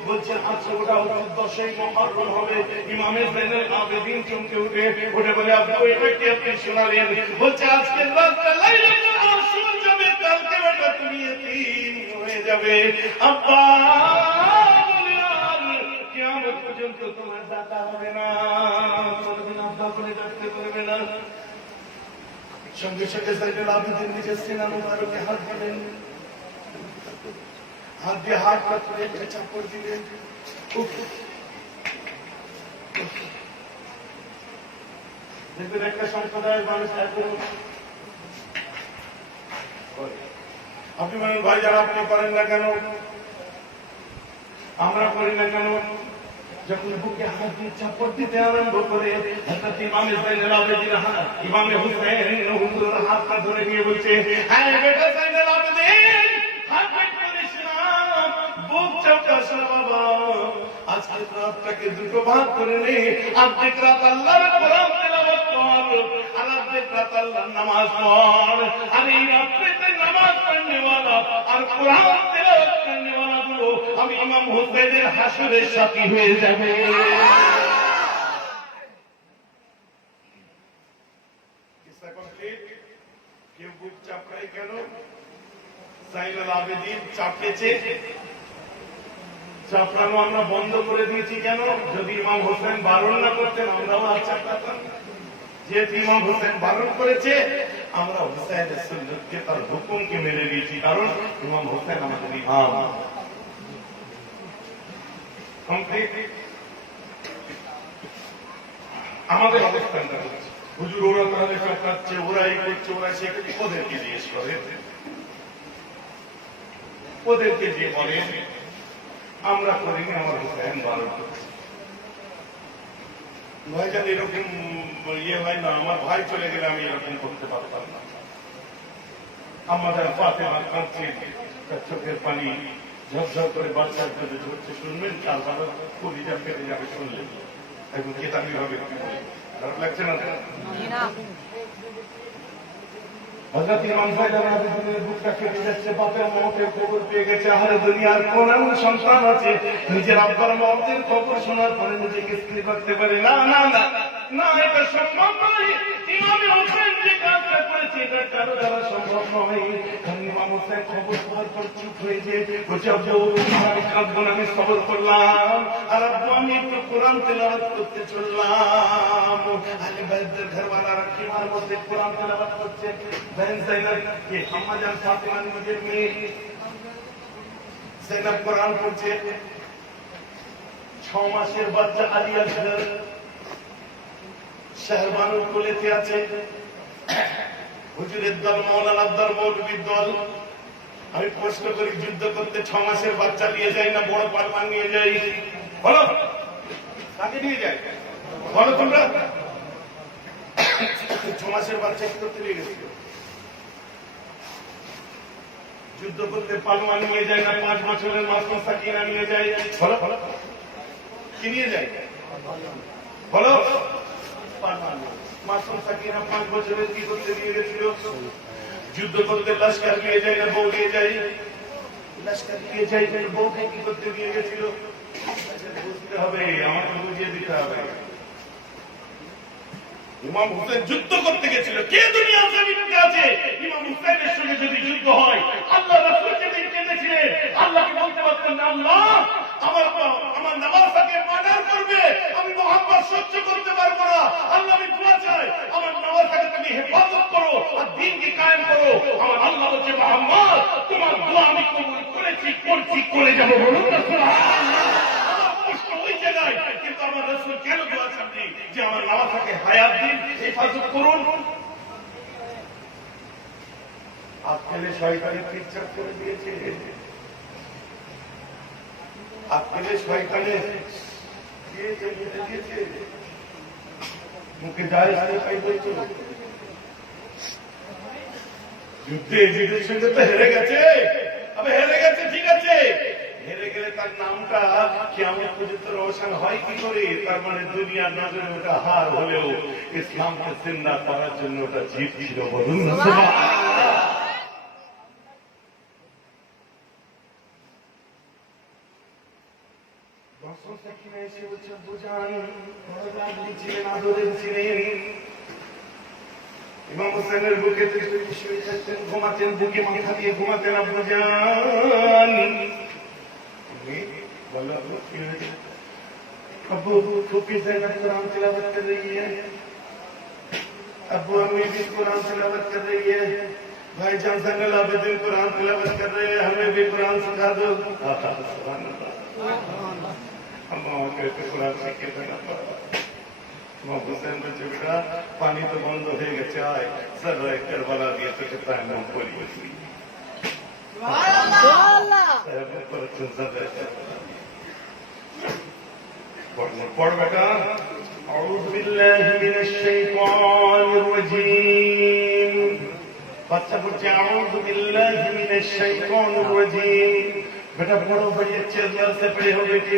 বলছে আচ্ছা, ওটা 10ই মুহররম হবে। ইমামে জাইনুল আবেদিন চমকে উঠে বলে, আব্বু এটা কি আপনি শোনালেন? বলছে আজকের রাতটা লাইলাতুল আশুর যাবে, কালকে বেটা তুমি এতিম হয়ে যাবে। আব্বা কিয়ামত পর্যন্ত তোমার দাতা হবে না, কোনদিন আব্বা করে ডাকতে পারবে না। সঙ্গে সঙ্গে জাইনুল আবেদিন নিজের সিনা মুবারকে হাত দিলেন, হাত দিয়ে হাত পাতলে একটা চাপড় দিলেন। দেখবেন একটা সম্প্রদায়ের মানুষ এখন আপনি বলেন, ভাই যারা আপনি করেন না কেন, আমরা করি না কেন? যখন বুকে হাত দিয়ে চাপড় দিতে আরম্ভ করে, হযরত ইমামে জাইনুল আবেদিন ইমামে হুসাইন হুজুরের হাতটা ধরে নিয়ে বলছে, হ্যাঁ বেটা জাইনুল আবেদিন, হাত করিস না, বুক চাপড়াস না বাবা। আজকের রাতটাকে দুটো ভাগ করে নে। অর্ধেক রাত আল্লাহর কোরআন তেলাওয়াত কর, আর অর্ধেক রাত আল্লাহর নামাজ পড়। আর এই রাত্রিতে নামাজ পড়নে ওয়ালা আর কোরআন তেলাওয়াত করনে ওয়ালা গুলো আমি ইমাম হুসাইনের হাসরের সাথী হয়ে যাবে। কিসা কমপ্লিট। কেউ বুক চাপড়ায় কেন? জাইনুল আবেদিন চাপড়েছে। চাপড়ানো আমরা বন্ধ করে দিয়েছি কেন? যদি ইমাম হোসেন বারণ না করতেন আমরাও আর চাপড়াতাম। যেহেতু ইমাম হোসেন বারণ করেছে, আমরা হুসাইনের সুন্নতকে, তার হুকুমকে মেনে নিয়েছি, কারণ ইমাম হোসেন আমাদের ইমাম। আমাদের অবস্থানটা হচ্ছে, হুজুর ওরা তাহলে চাপড়াচ্ছে, ওরাই করছে, ওরা সে ওদেরকে জিজ্ঞেস করে, ওদেরকে যে বলে আমরা করিনি, আমার হুসাইন বারণ করেছে। ভাইজান এরকম ইয়ে হয় না, আমার ভাই চলে গেলে আমি এরকম করতে পারতাম না। আমাদের ফাতেমা কাঁদছে, তার চোখের পানি ঝরঝর করে বাচ্চার কাছে ঝরছে, শুনবেন তার বাবা কলিজা ফেটে যাবে শুনলেন। এখন কেতাবি হবে, খারাপ লাগছে না? হযরত ইমাম সাহেব আমাদের বুকটা কেটে যাচ্ছে, বাপের মওতের খবর পেয়ে গেছে। আরে দুনিয়ার কোন এমন সন্তান আছে নিজের আব্বার মওতের খবর শোনার পরে নিজেকে স্থির করতে পারে? না না না না, এটা সম্ভব নয়। ইমাম হোসেন যে কাজটা করেছে এটা কারো দ্বারা সম্ভব নয়। ইমাম হোসেন খবর পাওয়ার পর চুপ হয়ে যে বলছে, আব্বু আমি কাঁদবো না, আমি সবর করলাম। আর আব্বু আমি একটু কোরআন তেলাওয়াত করতে চললাম। আলে বাইদের ঘরওয়ালারা কিমার মধ্যে কোরআন তেলাওয়াত করছে। बहन ज़ैनब ये अम्मा जान फातिमा मुझे में ज़ैनब कुरान पढ़ছে। 6 মাসের বাচ্চা আলী আসগর শাহবানুর কোলেতে আছে। হুজুরের দল, মাওলানার দল, মৌলবীর দল। আমি প্রশ্ন করি, যুদ্ধ করতে 6 মাসের বাচ্চা নিয়ে যায় না বড় পারমান নিয়ে যায়? বলো, কাকে নিয়ে যায়? বলো তোমরা। 6 মাসের বাচ্চা কি করতে নিয়ে গেছিল? যুদ্ধ করতে পালমা নিয়ে যায় না 5 বছরের মাসুম সাকিনা নিয়ে যায়? বলো, কি নিয়ে যায়? বলো, মাসুম সাকিনা 5 বছরের কি করতে নিয়ে গেছিল? যুদ্ধ করতে লস্কর নিয়ে যায় না বউ নিয়ে যায়? লস্কর নিয়ে যায়, বউকে কি করতে নিয়ে গেছিল? বুঝতে হবে, আমাকে বুঝিয়ে দিতে হবে। ইমাম হুসেন যুদ্ধ করতে গেছিল। কে দুনিয়ার জমিনে আছে ইমাম হুসেনের সঙ্গে যদি যুদ্ধ হয়? আল্লাহ রাসূল যেদিন কেঁদেছিলেন, আল্লাহকে বলতে পারতেন না, আল্লাহ আমার নামাজটাকে মার্ডার করবে, আমি মুহাম্মদ সহ্য করতে পারবো না। আল্লাহ আমি দোয়া চাই, আমার নামাজটাকে তুমি হেফাজত করো আর দ্বীনকে কায়েম করো। আমার আল্লাহ বলছে, মুহাম্মদ তোমার দোয়া আমি কবুল করেছি, করছি, করে যাবো। বলুন না সুবহানাল্লাহ। ওই জায়গায় কিন্তু আমার রাসূল কেন দোয়া চাননি যে আমার নামাজটাকে হায়াত দিন, হেফাজত করুন? আজকাল শয়তানি পিকচার করে দিয়েছে। আজকাল শয়তানে দিয়েছে মুখে যায় তাই বলছো। যুদ্ধে এজিদের সঙ্গে তো হেরে গেছে। আবে হেরে গেছে, ঠিক আছে, হেরে গেলে তার নামটা কিয়ামত পর্যন্ত রোশন হয় কি করে? তার মানে দুনিয়ার নজরে ওটা হার হলেও ইসলামকে জিন্দা করার জন্য ওটা জিত ছিল। বলুন না সুবহানাল্লাহ। দর্শকটা কিনে এসে বলছে, বুঝান ছিলেন, আদরের ছিলেন। ইমাম হোসেনের বুকে শুয়ে থাকতেন, ঘুমাতেন, বুকে মাথা দিয়ে ঘুমাতেন। আব্বু জান, अब्बू फूफी ज़ैनब कुरान तिलावत कर रही है, अब्बू अम्मी भी कुरान तिलावत कर रही है, भाई जान ज़ैनुल आबिदीन कुरान तिलावत कर रहे हैं, हमें भी कुरान सिखा दो। अम्मा कहते कुरान सीखे देना। इमाम हुसैन बच्चे बेटा पानी तो बंद हो गए, आए सर करबला दिए तो कितना है नाम बोली पढ़ बेटा। अऊज़ु बिल्लाहि मिनश शैतानिर रजीम। बच्चा बच्चे अऊज़ु बिल्लाहि मिनश शैतानिर रजीम। बेटा पढ़ो, बड़ी अच्छे अंदर से पढ़े हो बेटे।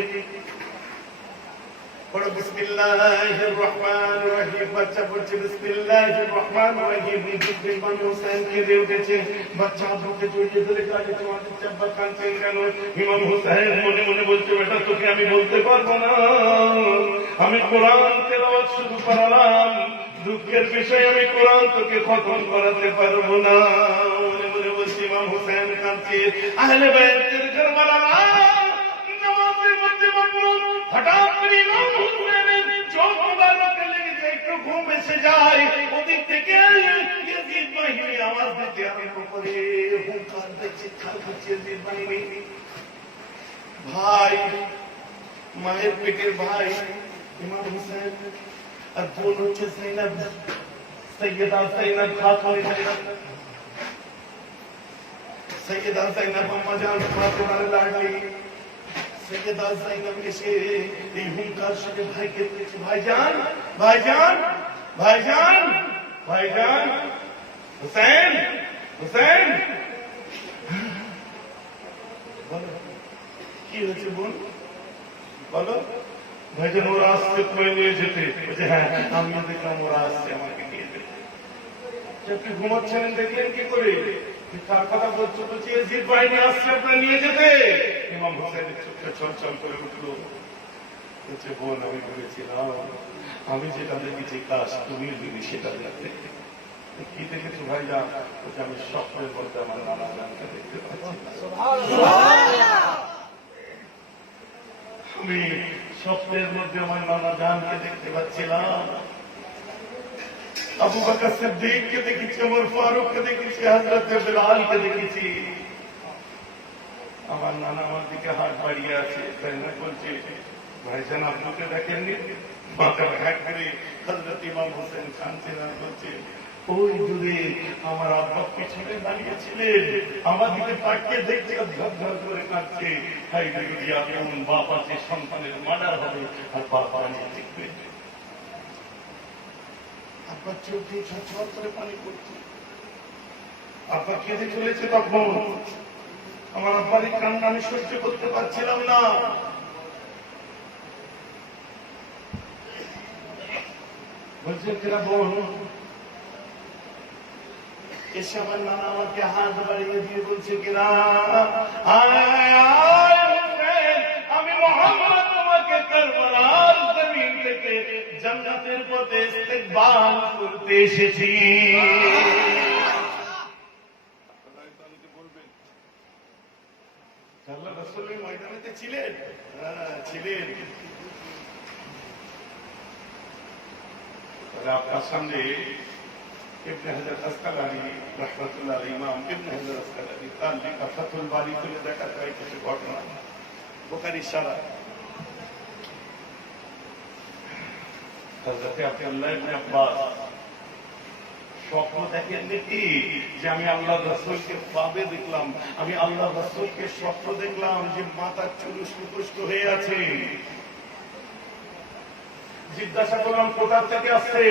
पढ़ो बिस्मिल्लाहिर रहमानिर रहीम। बच्चा बच्चे बिस्मिल्लाहिर रहमानिर रहीम। इमाम हुसैन के দিয়ে উঠেছে। বাচ্চা বুকে জড়িয়ে ধরে কাঁদে, তোমাদের চাব্বা কাঁদছেন কেন? ইমাম হুসাইন মনে মনে বলছে, বেটা তোকে আমি বলতে পারবো না, আমি কোরআন তেলাওয়াত শুরু করালাম, দুঃখের বিষয় আমি কোরআন তোকে খতম করাতে পারবো না। মনে মনে বলছি ইমাম হুসাইন কাঁদছে। আহলে বাইতের ঘরওয়ালারা নামাজের মধ্যে মগ্ন। হঠাৎ করে ইমাম হুসাইনের চোখ মুবারকে লেগে যায়, একটু ঘুম এসে যায়। ওদিক থেকে ইয়াজিদ বাহিনী আওয়াজ দিতে আরম্ভ করে, হুঙ্কার দিচ্ছে, চিৎকার করছে ইয়াজিদ বাহিনী। ভাই, মায়ের পেটের ভাই ইমাম হুসাইন আর বোন হচ্ছে ज़ैनब, सैयदा ज़ैनब खातून ज़ैनब। सैयदा ज़ैनब अम्मा जान फातिमा लाडली, সৈয়দা জাইনব এসে এই হুঙ্কার সাথে ভাইকে বলেছে, ভাইজান ভাইজান ভাইজান ভাইজান হুসেন হুসেন। বলো কি হয়েছে বোন, বলো। ভাইজান ওরা আসছে তোমায় নিয়ে যেতে। বলছে হ্যাঁ আমি দেখলাম ওরা আসছে আমাকে নিয়ে যেতে। আপনি ঘুমাচ্ছেন দেখলেন কি করে? কার কথা বলছো? বলছি এজিদ বাহিনী আসছে আপনার নিয়ে যেতে। ইমাম হোসেনের চোখে ছলছল করে উঠলো। বলছে বোন আমি বলেছিলাম আমি যেটা দেখেছি কাজ তুমি যদি সেটা দেখতে। কি দেখেছো ভাইজান? বলছে আমি স্বপ্নের মধ্যে আমার নানা নানকে দেখতে পাচ্ছি। আমি স্বপ্নের মধ্যে আমার নানা জানকে দেখতে পাচ্ছিলাম। আবু বকর সিদ্দিককে দেখেছি, ওমর ফারুককে দেখেছি, হযরত বেলালকে দেখেছি। আমার নানা আমার দিকে হাত বাড়িয়ে আছে। তাই না বলছে ভাইজান আপনাকে দেখেননি? মাথা হ্যাঁ করে হযরত ইমাম হোসেন কাঁদছেন আর বলছে ওই দূরে আমার আব্বা পিছনে দাঁড়িয়েছিলেন, আমার দিকে তাকিয়ে দেখছে ঝরঝর করে কাঁদছে। হাই রে যদি এমন বাপ আছে সন্তানের মার্ডার হবে আর বাপ দাঁড়িয়ে দেখবে। আব্বার চোখ দিয়ে ঝরঝর করে পানি পড়ছে। আব্বা কেঁদে চলেছে তখন। আমার আব্বার এই কান্না আমি সহ্য করতে পারছিলাম না। বলছে কিনা বোন এসে আমার নানা আমাকে হাত বাড়িয়ে দিয়ে বলছে কিনা আমি মুহাম্মদ তোমাকে কারবালার জমিন থেকে জান্নাতের পথে ইস্তেকবাল করতে এসেছি। আল্লাহ রাসূল ময়দানেতে ছিলেন? ছিলেন। আপনার সামনে ইবনে হাজার আসকালানী রাহমাতুল্লাহ আলাইহি, ইমাম ইবনে হাজার আসকালানী তার লেখা ফাতুল বারী তুলে দেখা যায় কিছু ঘটনা। বুখারীর সারা হযরত আব্দুল্লাহ ইবনে আব্বাস স্বপ্ন দেখেন নাকি যে আমি আল্লাহ রাসূলকে পাবে দেখলাম, আমি আল্লাহ রাসূলকে স্বপ্ন দেখলাম যে মাথার চুল সুপুষ্ট হয়ে আছে। জিজ্ঞাসা করলাম কোথা থেকে আসছে?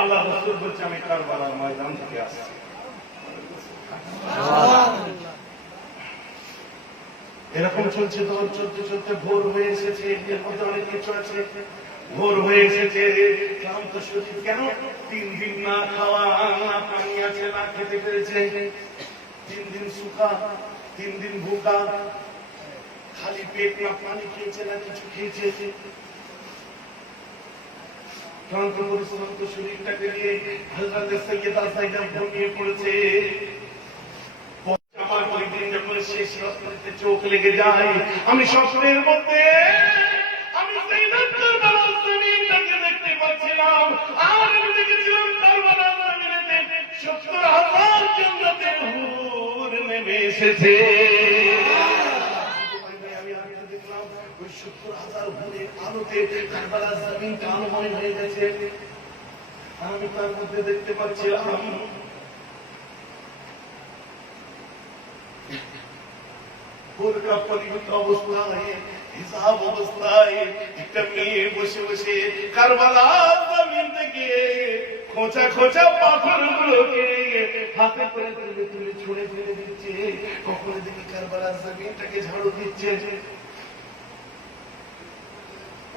আল্লাহ রাসূল বলছে আমি কারবালার ময়দান থেকে আসছি। এরকম চলছে তখন চলতে চলতে ভোর হয়ে এসেছে। এর মধ্যে অনেক কিছু আছে। ভোর হয়ে এসেছে, ক্লান্ত শরীর। কেন? 3 দিন না খাওয়া না পানি আছে, না খেতে পেরেছে। 3 দিন শুকা, 3 দিন ভুকা, খালি পেট, না পানি খেয়েছে না কিছু খেয়েছে। ক্লান্ত পরিশ্রান্ত শরীরটাকে নিয়ে হযরত সৈয়দা জাইনব ঘুমিয়ে পড়েছে। আমার ওই দিন যখন শেষ রাত্রিতে চোখ লেগে যায়, আমি স্বপ্নের মধ্যে আমি জাইনব কারবালার জমিনটাকে দেখতে পাচ্ছিলাম। আর আমি দেখেছিলাম কারবালার জমিনেতে 70,000 জান্নাতের হুর নেমে এসেছে। ওই 70,000 হুরের আলোতে কারবালার জমিনটা আলোময় হয়ে গেছে। আমি তার মধ্যে দেখতে পাচ্ছিলাম বোরকা পরিহিত অবস্থায়, হিজাব অবস্থায় একটা মেয়ে বসে বসে কারবালার জমিন থেকে খোঁচা খোঁচা পাথরগুলোকে হাতে করে তুলে তুলে ছুঁড়ে ফেলে দিচ্ছে। কখনো দেখি কারবালার জমিনটাকে ঝাড়ু দিচ্ছে।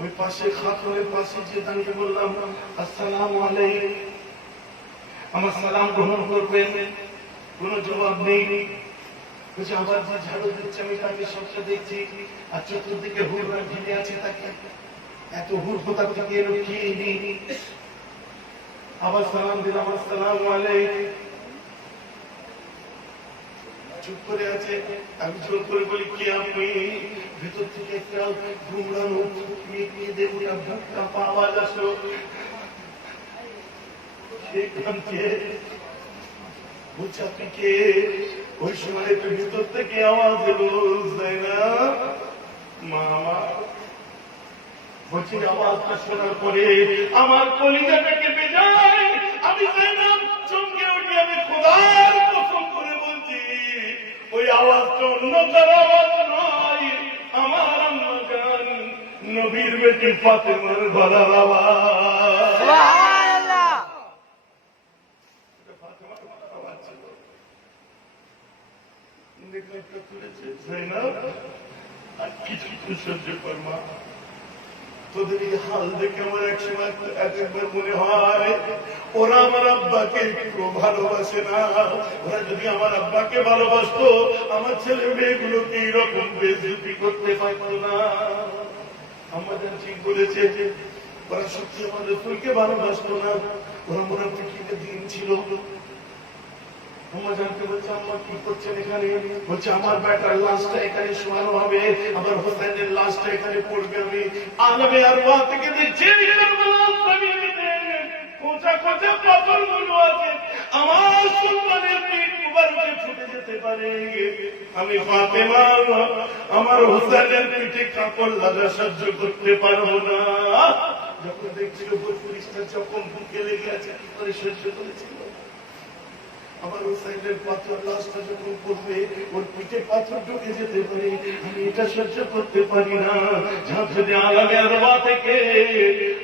ওই পাশে খাতুনের পাশে যে দাঁড়িয়ে বললাম আসসালামু আলাইকুম, আমার সালাম গ্রহণ করবেন। কোন জবাব নেই। বলছে আবার যে ঝাড়ু দিচ্ছে আমি তাকে সবটা দেখছি, আর চতুর্দিকে হুড়রা ঘিরে আছে তাকে। এত হুড় কোথা থেকে এলো খেয়ে নেই। আবার সালাম দিলাম আসসালামু আলাইকুম। চুপ করে আছে। আমি জোর করে বলি কি আপনি? ভেতর থেকে একটা ঘুমড়ানো মেয়ে দেখুন বুকটা আওয়াজ আসলো। বলছে আপনি কে? ওই সময় একটু ভেতর থেকে আওয়াজ এলো জাইনব মামা। বলছি আওয়াজটা শোনার পরে আমার কলিজাটা কেঁপে যায়। আমি জাইনব চমকে উঠি। আমি খোদার কসম করে বলছি ওই আওয়াজটা অন্য কারো আওয়াজ নয়, আমার আম্মা নবীর বেটি ফাতেমার গলার আওয়াজ। সুবহানাল্লাহ। ফাতেমার গলার আওয়াজ ছিল। নেকলেসটা তুলেছে জাইনাব, আর কিছু সহ্য কর মা। তোদের এই হাল দেখে আমার একবার মনে হয় ওরা আমার আব্বাকে একটু ভালোবাসে না। ওরা যদি আমার আব্বাকে ভালোবাসতো আমার ছেলে মেয়েগুলোকে এইরকম বেইজ্জতি করতে পারতো না। আমাদের ঠিক বলেছে যে ওরা সত্যি আমার রসুলকে ভালোবাসতো না। ওরা মুনাফিকদের দিন ছিল। আম্মা জানতে বলছে আম্মা কি করছেন এখানে? বলছে আমার বেটার লাশটা এখানে শোয়ানো হবে, আমার হোসেনের লাশটা এখানে পড়বে। আমি আলমে আরওয়াহ থেকে দেখছি কারবালার জমিনেতে কোঁচা কোঁচা পাথরগুলো আছে। আমার সুলতানের পিঠ মুবারকে ছুটে যেতে পারে। আমি ফাতেমা আমার হোসেনের পিঠে কাপড় লাগা সহ্য করতে পারবো না। যখন দেখছিল ৩৫টা যখন বুকে লেগে আছে কি করে সহ্য করেছিল। আমার হোসেনের পাথর লাশটা যখন পড়বে ওর পিঠে পাথর ঢুকে যেতে পারে, আমি এটা সহ্য করতে পারি না। যদি আলামে আরওয়াহ থেকে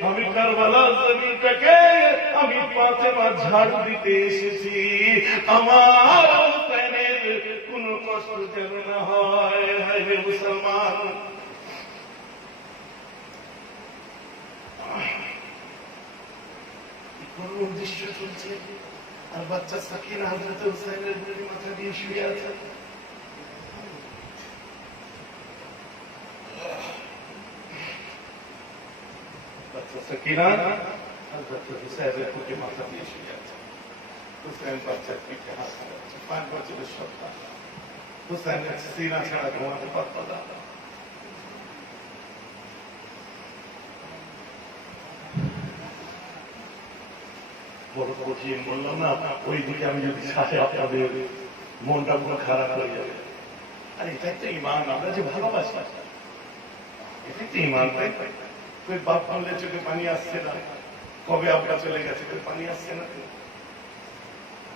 আমি কারবালার জমিনটাকে আমি ফাতেমা ঝাড়ু দিতে এসেছি। আমার হোসেনের কোনো কষ্ট যেন না হয়। হায় রে মুসলমান, কোন উদ্দেশ্য চলছে? আর বাচ্চা সাকিনা হযরত হুসাইনের বুড়ি মাথা দিয়ে শুয়ে আছে। বাচ্চা সাকিনা হযরত হুসাইনের বুড়ি মাথা দিয়ে শুয়ে আছে। হুসাইন বাচ্চার পিঠে হাত রাখছে। 5 বছরের সন্তান হুসাইনের সিনা ছাড়া ঘুমাতে পারত না। বড় কঠিন বললাম না, ওই দিকে আমি যদি সাথে আপনাদের মনটা পুরো খারাপ হয়ে যাবে। আর এটাই তো ইমান, আমরা যে ভালোবাসি এটাই তো ইমান। তুই বাপ বললে চোখে পানি আসছে না, কবে আব্বা চলে গেছে তোর পানি আসছে না?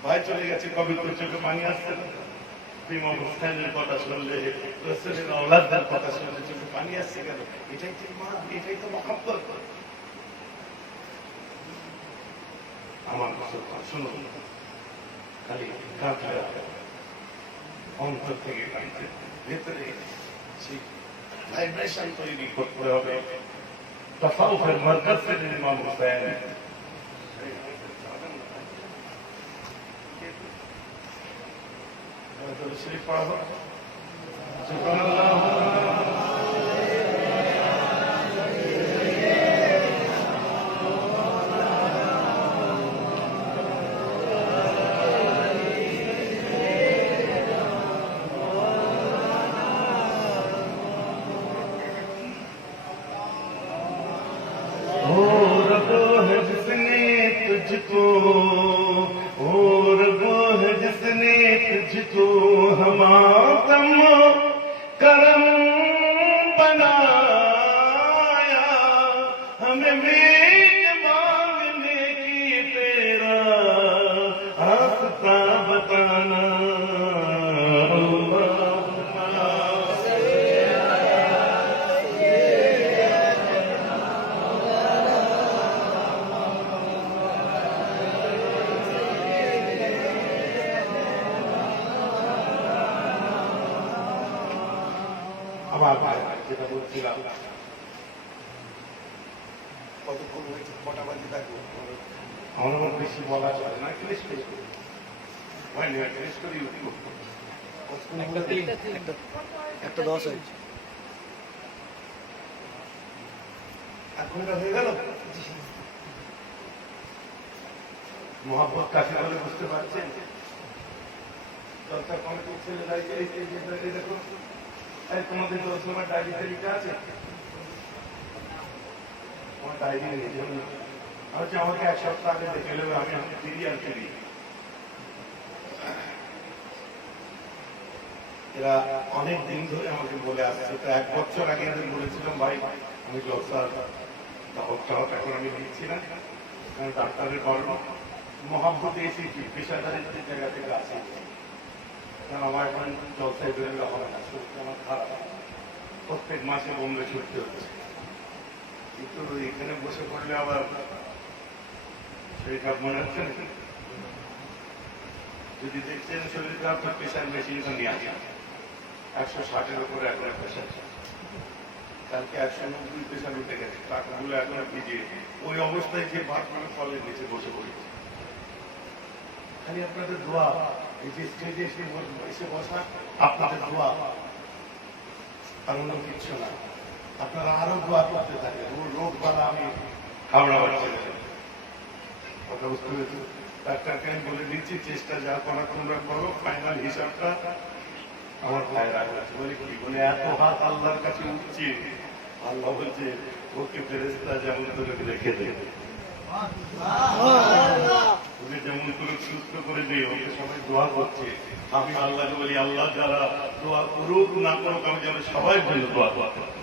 ভাই চলে গেছে কবে তোর চোখে পানি আসছে না? ইমাম হুসাইনের কথা শুনলে, রাসূলের আওলাদদের কথা শুনলে চোখে পানি আসছে কেন? এটাই তো ইমান, এটাই তো মহব্বত। আমার শুনুন, খালি কাঁদলে অন্তর থেকে কাঁদতে, ভেতরে সেই ভাইব্রেশন তৈরি করতে হবে। তাসাউফের মারকাজ থেকে ইমাম হুসাইন শরীফ পড়া হোক। সুবহানাল্লাহ। तुझको और वो है जिसने तुझको हमातम करम बनाया, हमें मीत मांगने की तेरा रास्ता बताना। যেটা বলছিলাম কতক্ষণ কটা বাজে থাকবো আমার বেশি বলা চলে না। একটা 10 হয়েছে। এখনটা হয়ে গেল। মহাব্বত কাকে বলে বুঝতে পারছেন? দরকার কমিটির ছেলে দাঁড়িয়ে দেখুন, তোমাদের তোমার ডায়েরিতে লিখা আছে, তোমার ডায়েরি লিখে হচ্ছে আমাকে 1 সপ্তাহ আগে দেখে নেবে, আমি ফিরি আর ফিরি। এরা অনেক দিন ধরে আমাকে বলে আসছে। তো 1 বছর আগে এদের বলেছিলাম ভাই আমি জলসা চাওয়াটা এখন আমি দিচ্ছি না, কারণ ডাক্তারের কর্ম মহাব্বতে এসেছি, পেশাদারি জায়গা থেকে আসি। কারণ আমার এখন জলসায় বেরোলে হবে না, শরীরটা আমার খারাপ। প্রত্যেক মাসে বোম্বে ছুটতে হচ্ছে। কিন্তু এখানে বসে পড়লে আবার শরীর খারাপ মনে হচ্ছে না? যদি দেখছেন শরীর খারাপ, প্রেশার মেশিনটা নিয়ে আসেন। 160-এর উপরে এখন প্রেশার, কালকে 190 প্রেশার উঠে গেছে, টাকাগুলো এখন ভিজিয়ে ওই অবস্থায় যে বাথরুমের ফলের নিচে বসে পড়েছে। খালি আপনাদের দোয়া, এই যে স্টেজে এসে বসা আপনাদের দোয়া, আর অন্য কিচ্ছু না। আপনারা আরো দোয়া করতে থাকেন। ওর রোগ বালা আমি খাওয়া পাচ্ছি না। কথা বুঝতে পেরেছি? ডাক্তারকে আমি বলে দিচ্ছি, চেষ্টা যা করা তোমরা করো, ফাইনাল হিসাবটা আমার ভাইয়ের আগে আছে। বলে কি বলে, এত হাত আল্লাহর কাছে উঠছে, আল্লাহ বলছে ওকে ফেরেশতা যেমন করে রেখে দেবে, ওকে যেমন করে সুস্থ করে দিয়ে ওকে সবাই দোয়া করছে। আমি আল্লাহকে বলি, আল্লাহ যারা দোয়া করুক না করুক, আমি যেন সবাই জন্য দোয়া করতে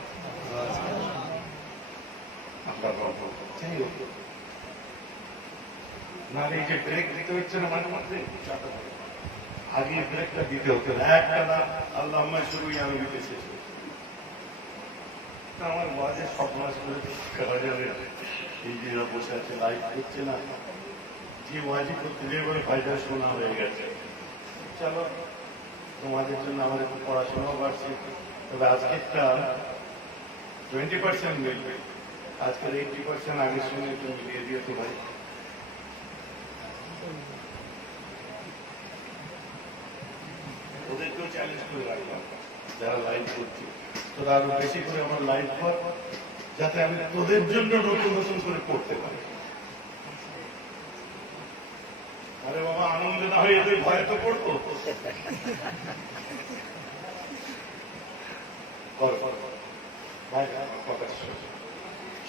নাহলে এই যে ব্রেক দিতে হচ্ছে না মাঝে মধ্যে, আগে ব্রেকটা দিতে হতো না, একটা না আল্লাহ শুরু আমি দিতেছি। আমার ওয়াজে সব মাস করে করা যাবে। এই যে বসে আছে লাইভ করছে না, যে ওয়াজি করতে যেভাবে ফায়দা শোনা হয়ে গেছে। চলো, তোমাদের জন্য আমার একটু পড়াশোনাও বাড়ছে। তবে আজকেরটা 20% মিলবে, আজকের 80% আগের সঙ্গে একটু মিলিয়ে দিয়েছো ভাই। ওদেরকেও চ্যালেঞ্জ করে রাখলাম, যারা লাইভ করছে তোরা আরো বেশি করে আমার লাইভ কর, যাতে আমি তোদের জন্য নতুন নতুন করে করতে পারি। আরে বাবা, আনন্দ না হয়ে এদের ভয় তো করবো।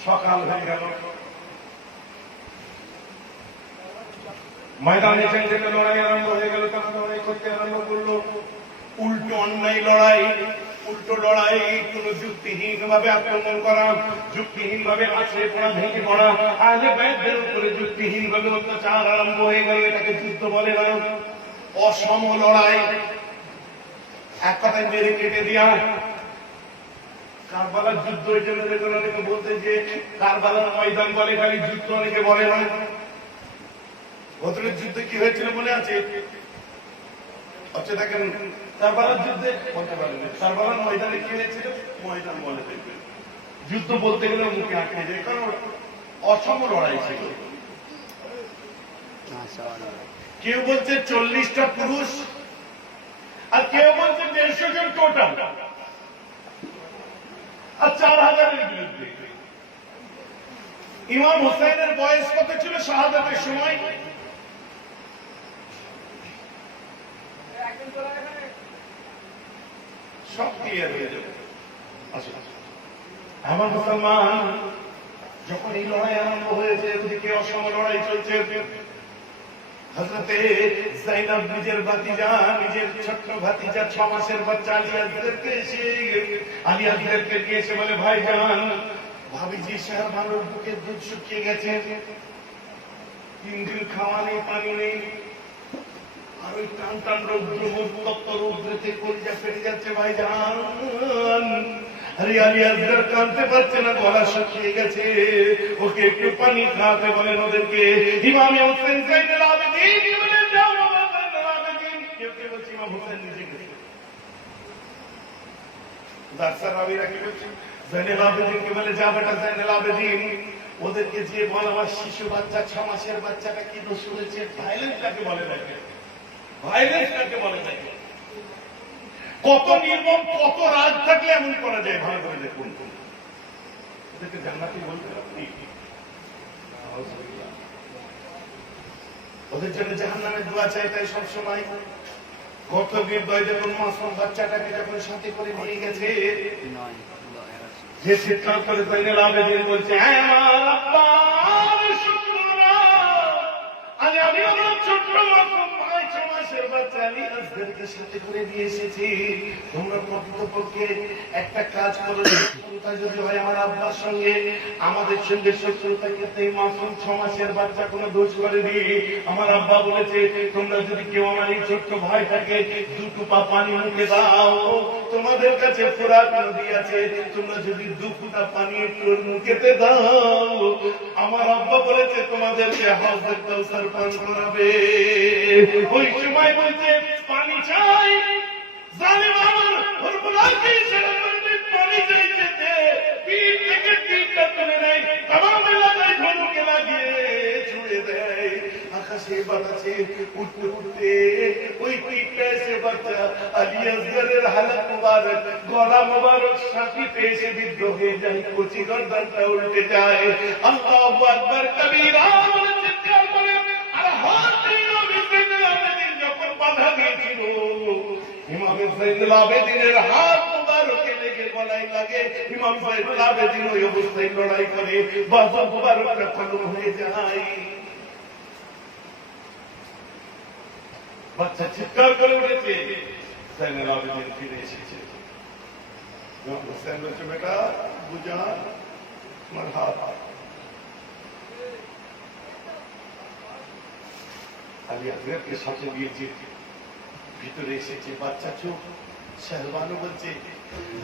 সকাল হয়ে গেল, ময়দানে জঙ্গে লড়াই আরম্ভ হয়ে গেল। তারা লড়াই করতে আরম্ভ করলো, উল্টো অন্যায় লড়াই, উল্টো লড়াই, কোন যুক্তিহীন ভাবে আক্রমণ করা, যুক্তিহীন ভাবে আছড়ে পড়া, ভেঙে পড়া, আহলে বাইতের উপরে যুক্তিহীন ভাবে অত্যাচার আরম্ভ হয়ে গেল। এটাকে যুদ্ধ বলে না, অসম লড়াই, এক কথায় মেরে কেটে দেওয়া। কারবালার যুদ্ধ এই জন্য অনেকে বলতে যে কারবালার ময়দান বলে, খালি যুদ্ধ অনেকে বলে না। বদরের যুদ্ধে কি হয়েছিল মনে আছে? দেখেন, কারবালার যুদ্ধে বলতে পারেন, কারবালার ময়দানে কি হয়েছিল? ময়দান বলে দেখবেন, যুদ্ধ বলতে গেলে মুখে আটকে যায়, কারণ অসম লড়াই ছিল। কেউ বলছে 40টা পুরুষ, আর কেউ বলছে 150 জন টোটাল, আর 4000-এর বিরুদ্ধে। ইমাম হুসাইনের বয়স কত ছিল শাহাদাতের সময়? সব ক্লিয়ার হয়ে যাবে। আমার মুসলমান, যখন এই লড়াই আরম্ভ হয়েছে, ওদিকে অসম লড়াই চলছে। হযরতে যায়েনব নিজের ভাতিজা, নিজের ছোট্ট ভাতিজা 6 মাসের বাচ্চা আলিয়াদেরকে এসে বলে, ভাইজান, ভাবিজি সাহেব আমার বুকে দুধ শুকিয়ে গেছে, 3 দিন খাওয়া নেই, পানি নেই, আর ওই টান টান রৌদ্র, উত্তপ্ত রৌদ্রতে কলিজা ফেটে যাচ্ছে ভাইজান। আরে আলিয়াদের কাঁদতে পারছে না, গলা শুকিয়ে গেছে, ওকে একটু পানি খাওয়াতে বলেন ওদেরকে। ইমামে হোসেন যাইনুল আবেদিন বলে, যাও বাবা যাইনুল আবেদিন। কেউ কেউ বলছে ইমাম হোসেন নিজে গেছে। দারসার রাবিরা কি বলছে? যাইনুল আবেদিনকে বলে, যা বেটা যাইনুল আবেদিন, ওদেরকে যে বল আমার শিশু বাচ্চা 6 মাসের বাচ্চাটা কি দোষ করেছে। ভাইলেন্স কাকে বলে থাকে, ভাইলেন্স কাকে বলে থাকে, কত নির্মম, কত রাজ থাকলে এমন করা যায়, ভালো করে দেখুন। ওদেরকে জান্নাতি বলতে আপনি, ওদের জন্য জাহান্নামের দোয়া চাই, তাই সবসময় কত নির্দয় যখন মাসুম বাচ্চাটাকে যখন সাথে করে নিয়ে গেছে, যে চিৎকার করে যাইনুল আবেদিন বলছে, হ্যাঁ আমার আব্বার শুকনা, আজ আমি আমার ছোট্ট মাসুম ভাই 6 মাস মাসের বাচ্চা আলী আসগরকে সাথে করে নিয়ে এসেছি। তোমরা প্রকৃতপক্ষে একটা কাজ করো, শত্রুতা যদি হয় আমার আব্বার সঙ্গে, আমাদের সঙ্গে শত্রুতা করতে মাসুম 6 মাসের বাচ্চা কোনো দোষ করেনি। আমার আব্বা বলেছে তোমরা যদি কেউ আমার এই ছোট্ট ভাইটাকে 2 টোপা পানি মুখে দাও, তোমাদের কাছে ফোরাত নদী আছে, তোমরা যদি 2 ফোঁটা পানি একটু মুখেতে দাও, আমার আব্বা বলেছে তোমাদেরকে হাউজের কাউসার পান করাবে। ওই সময় বলছে পানি চাই, জালিম আমার রব্বুল আলামিন পানি চাইছে, পিঠ থেকে টিপটা তুলে নেয়, তামাম এলাকায় ধনুকে লাগিয়ে ছুড়ে দেয়। আকাশে বাতাসে উঠতে উঠতে ওই টিপটা এসে বাচ্চা আলী আসগরের হালাত মুবারক, গলা মুবারক সাথীতে এসে বিদ্ধ হয়ে যায়, কচি গর্দানটা উল্টে যায়। আল্লাহু আকবার কবীরা বলে চিৎকার করে। আর যখন বাধা দিয়েছিল, ইমাম যাইনুল আবেদিনের হাত মুবারকে লেগে গলায় লাগে, ইমাম যাইনুল আবেদিন ওই অবস্থায় লড়াই করে, বাজা মুবারকটা কলম হয়ে যায়। বাচ্চা চিৎকার করে উঠেছে, যাইনুল আবেদিন ফিরে এসেছে। ইমাম হোসেন বলছে বেটা বুঝা তোমার হাত। আলী আসগরকে সাথে দিয়েছে, ভিতরে এসেছে, বাচ্চা চুপ। শাহবানু বলছে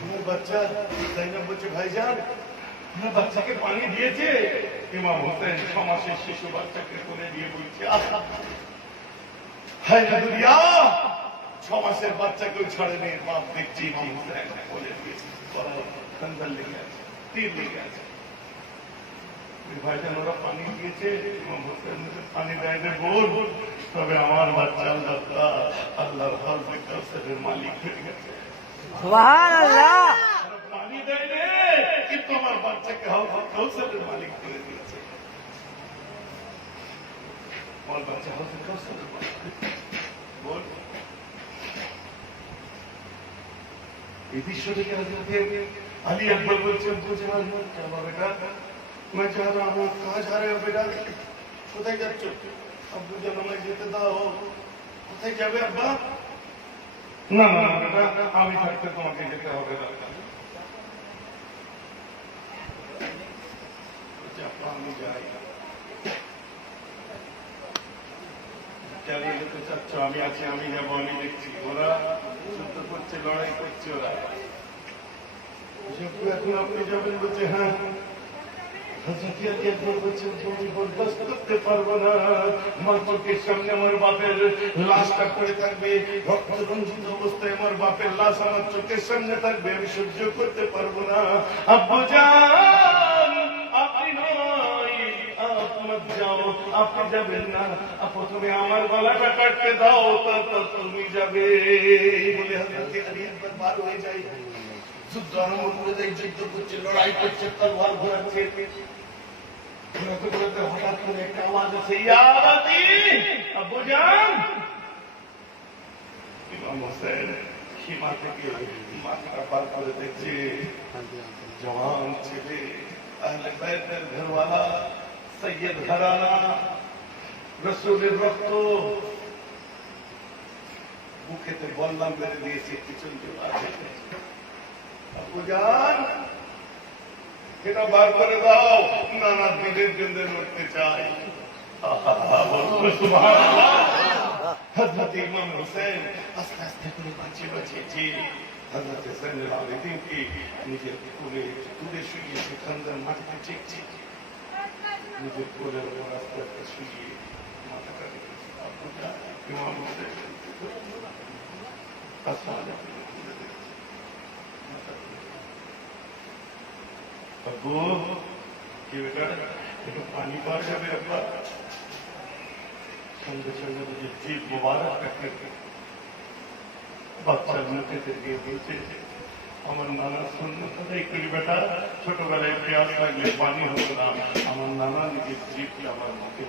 আমার বাচ্চা, যাইনাব বলছে ভাইজান আমার বাচ্চাকে পানি দিয়েছে। ইমাম হোসেন 6 মাসের শিশু বাচ্চাকে কোলে দিয়ে বলছে হায় না দুনিয়া, 6 মাসের বাচ্চাকেও ছাড়েনি, বাপ দেখছি ইমাম হোসেন কোলে দিয়েছে, খন্দর লেগে আছে, তীর লেগে আছে। ভাইজান ওরা পানি দিয়েছে, ইমাম হোসেন পানি দেয় না বল, তবে আমার বাচ্চা আল্লাহর হাউজে কাউসারের মালিক হয়ে গেছে। সুবহানাল্লাহ। পানি দেয় রে, কিন্তু আমার বাচ্চাকে হাউজে কাউসারের মালিক করে দিয়েছে। আমার বাচ্চা হাউজে কাউসারের মালিক বল। এই दृश्य থেকে আলী আকবর বলছেন বুঝে বেটা मैं जा रहा हूँ। कहाँ जा रहे हो बेटा? কোথায় যাচ্ছ? আব্বু যেন আমায় যেতে দাও। কোথায় যাবে আব্বা? না না বেটা, আমি থাকতে তোমাকে যেতে হবে না। আব্বা আমি যাই। কেন যেতে চাচ্ছ? আমি আছি, আমি যাবো, আমি দেখছি। ওরা যুদ্ধ করছে, লড়াই করছে ওরা। এখন আপনি যাবেন? বলছে হ্যাঁ। করতে পারবো না, আমার চোখের সামনে আমার বাপের লাশটা পড়ে থাকবে, রক্তরঞ্জিত অবস্থায় আমার বাপের লাশ আমার চোখের সামনে থাকবে, আমি সহ্য করতে পারবো না। আব্বু জান আপনি নয়, আপনার যাও, আপনি যাবেন না, প্রথমে আমার গলাটা কাটতে দাও, তারপর তুমি যাবে বলে হযরত আলী একবার বার হয়ে যায়। যুদ্ধ আরম্ভ করে দেয়, যুদ্ধ করছে, লড়াই করছে, তলোয়ার ঘোরাচ্ছে। হঠাৎ করে একটা আওয়াজ আছে, ইয়াবাতি আব্বু জান। ইমাম হোসেন সীমা থেকে মাথাটা বার করে দেখছে, জওয়ান ছেলে, আহলে বাইতের ঘরওয়ালা, সৈয়দ ঘরানা, রাসূলের রক্ত, বুকেতে বল্লাম মেরে দিয়েছে, পিছন দিয়ে আছে। আব্বু জান এটা বার করে দাও, নানা দিনের জন্য লড়তে চাই। হযরত ইমাম হোসেন আস্তে আস্তে করে বাঁচিয়ে বাঁচিয়েছি। হযরত যাইনুল আবেদিনকে নিজের কোলে তুলে শুয়েছে, খন্দর মাটিতে ঠেকছে, নিজের কোলের উপর আস্তে আস্তে শুয়ে মাথাটা রেখেছে। ইমাম হোসেন আব্বু কি বেটা একটু পানি পাওয়া যাবে আব্বা? সঙ্গে সঙ্গে বুঝে জিভ মোবারকটাকে বাচ্চার মুখে দিয়ে বলছে আমার নানা সুন্নত আদায় করি বেটা, ছোটবেলায় পেঁয়াজ লাগলে পানি হতো না, আমার নানা নিজের জিভকে আমার মুখে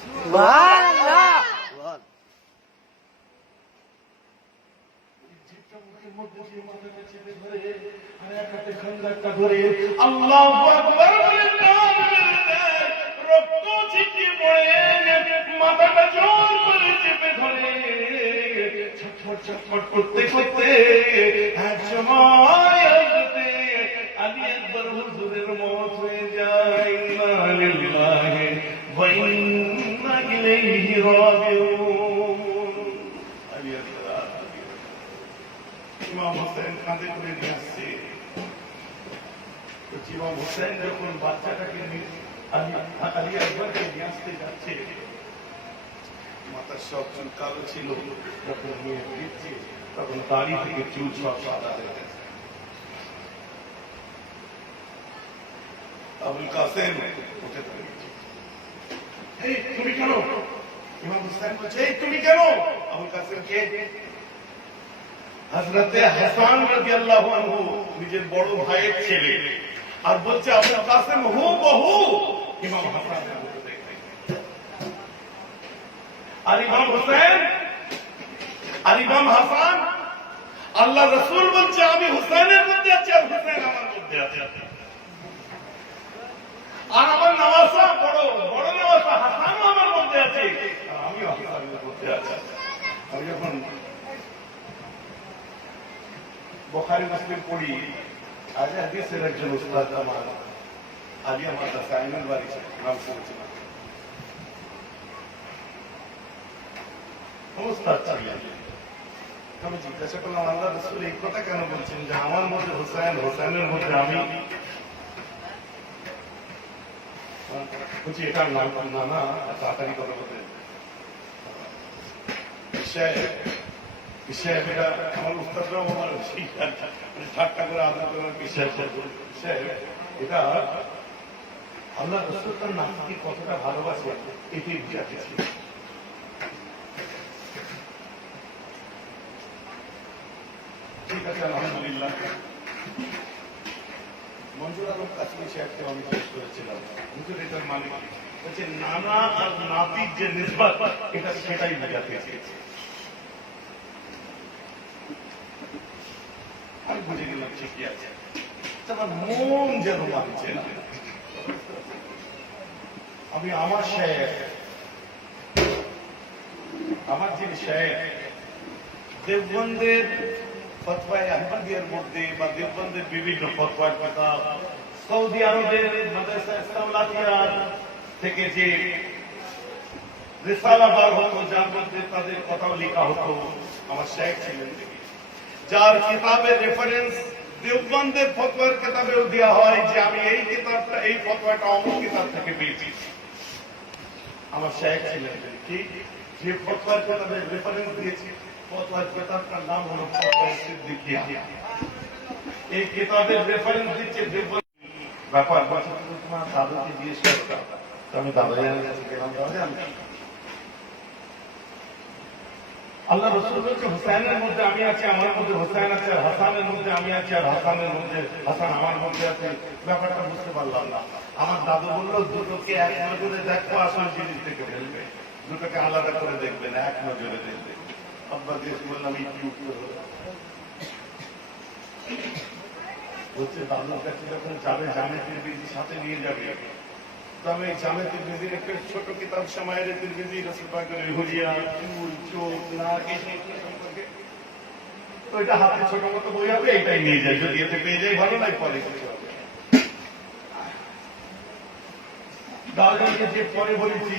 সুবহানাল্লাহ। আল্লাহু আকবার বলে রক্ত ছিটিয়ে পড়ে, মাথাটা জোর করে চেপে ধরে। ছটফট করতে করতে এক সময় আসবে আলী আকবর হুজুরের মত হয়ে যায়। ইন্না লিল্লাহি ওয়া ইন্না ইলাইহি রাজিউন। আলী আকবর ইমাম হোসেন কাঁধে করে নিয়ে আসছে। ইমাম হোসেন যখন বাচ্চাটাকে আলী আকবরকে নিয়ে আসতে যাচ্ছে, মাথার সব চুল কালো ছিল, যখন নিয়ে দিচ্ছে তখন দাড়ি থেকে চুল সব সাদা হয়ে গেছে। আবুল কাসেম উঠে দাঁড়িয়েছে, এই তুমি কেন? ইমাম হোসেন বলছে, এই তুমি কেন? আবুল কাসেম কে? হযরতে হাসান রাদিয়াল্লাহু আনহু, নিজের বড় ভাইয়ের ছেলে, আর বলছে আবুল কাসেম হুবহু ইমাম হাসানের মতো দেখতে। আর ইমাম হোসেন আর ইমাম হাসান, আল্লাহ রাসূল বলছে আমি হুসাইনের মধ্যে আছি আর হুসাইন আমার মধ্যে আছে। আর আমার নওয়াসা বড় বড় নওয়াসা হাসানও আমার মধ্যে আছে, আর আমিও হাসানের মধ্যে আছি। আমি যখন বুখারী মুসলিম পড়ি, আজ হাদিসের একজন উস্তাদ আমার আলিয়া মাদ্রাসা আইনুল বারী নাম শুনেছিলাম, আমি জিজ্ঞাসা করলাম আল্লাহ রাসূল এই কথা কেন বলছেন যে আমার মধ্যে হুসাইন, হোসেনের মধ্যে আমি? বলছি এটার নাম না না, তাড়াতাড়ি কথা বলতে এটা আমার উস্তাদরাও আমার ঠাট্টা করে আদর করার বিশ্বাস। এটা আল্লাহ রাসূল তার নামকে কতটা ভালোবাসে এটি বুঝাতেছি। ঠিক আছে, আলহামদুলিল্লাহ। মঞ্জুর আলম কাশ্মীর সাহেবকে আমি শেষ করেছিলাম, কিন্তু এটার মানে হচ্ছে নানা আর নাতির যে নিসবত, এটা সেটাই বোঝাতে চেয়েছে। আমি বুঝে গেলাম ঠিকই আছে, আমার মন যেন মানছে না। আমি আমার শেখ, আমার যিনি শেখ, দেওবন্দের ফতোয়ায়ে আহমদিয়ার মধ্যে বা দেওবন্দের বিভিন্ন ফতোয়ার কিতাব, সৌদি আরবের মাদ্রাসা ইসলামিয়া থেকে যে রিসালা বার হতো, যার মধ্যে তাদের কথাও লেখা হতো, আমার শেখ ছিলেন, যার কিতাবের রেফারেন্স দেওবন্দের ফতোয়ার কিতাবেও দেওয়া হয় যে আমি এই কিতাবটা, এই ফতোয়াটা অমুক কিতাব থেকে পেয়েছি। আমার শেখ ছিলেন, ঠিক যে ফতোয়ার কিতাবের রেফারেন্স দিয়েছি, ফতোয়ার কিতাবটার নাম হলো ফতোয়া সিদ্দিকিয়া। এই কিতাবের রেফারেন্স দিচ্ছে দেওবন্দ। ব্যাপার তোমার দাদুকে জিজ্ঞেস করতাম, আমি দাদা জানের কাছে গেলাম, দাদা আল্লাহ রাসূল বলছে হুসাইনের মধ্যে আমি আছি, আমার মধ্যে হুসাইন আছে, আর হাসানের মধ্যে আমি আছি, আর হাসানের মধ্যে হাসান আমার মধ্যে আছে। ব্যাপারটা বুঝতে পারলাম না। আমার দাদু বলল দুটোকে এক নজরে দেখো, আসল জিনিস থেকে ফেলবে, দুটোকে আলাদা করে দেখবে না, এক নজরে দেখবে। আব্বা জিজ্ঞেস বললাম এই কি উত্তর হলো? বলছে দাদুর কাছে যখন যাবে জামে তিরমিজি সাথে নিয়ে যাবে, তবে জামে তিরমিজির একটা ছোট কিতাব শামায়েলে তিরমিজি, রাসূল পাকের হুলিয়া, চুল, চোখ, নাক, এই সম্পর্কে তো এটা হাতে ছোট মতো বই হবে, এইটাই নিয়ে যায়, যদি এতে পেয়ে যায় ভালো, নাই পরে কিছু হবে। দাদাকে যে পরে বলেছি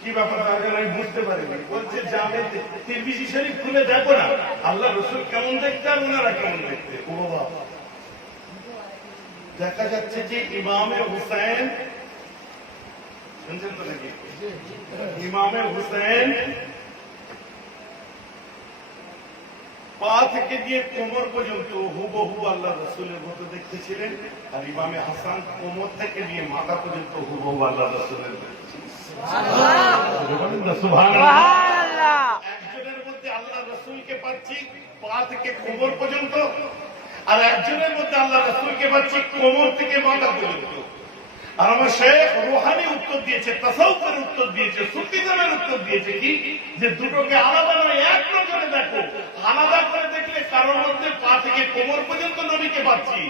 কি ব্যাপার, দাদা আমি বুঝতে পারিনি। বলছে জামে তিরমিজি শরীফ খুলে দেখো না, আল্লাহ রাসূল কেমন দেখতে আর ওনারা কেমন দেখতে। ও বাবা, দেখা যাচ্ছে যে ইমামে হুসাইন, শুনছেন তো নাকি, ইমামে হুসাইন পা থেকে দিয়ে কোমর পর্যন্ত হুবহু আল্লাহ রাসূলের মতো দেখতেছিলেন, আর ইমামে হাসান কোমর থেকে দিয়ে মাথা পর্যন্ত হুবহু আল্লাহ রাসূলের মতো। সুবহানাল্লাহ। একজনের মধ্যে আল্লাহ রাসূলকে পাচ্ছি পা থেকে কোমর পর্যন্ত, আর একজনের মধ্যে আল্লাহ রাসূলকে পাচ্ছি কোমর থেকে মাথা পর্যন্ত। আর আমার শেখ রুহানি উত্তর দিয়েছে, তাসাউফের উত্তর দিয়েছে, সুফিজমের উত্তর দিয়েছে কি, যে দুটোকে আলাদা নয়, এক নজরে দেখো। আলাদা করে দেখলে কারোর মধ্যে পা থেকে কোমর পর্যন্ত নবীকে পাচ্ছি,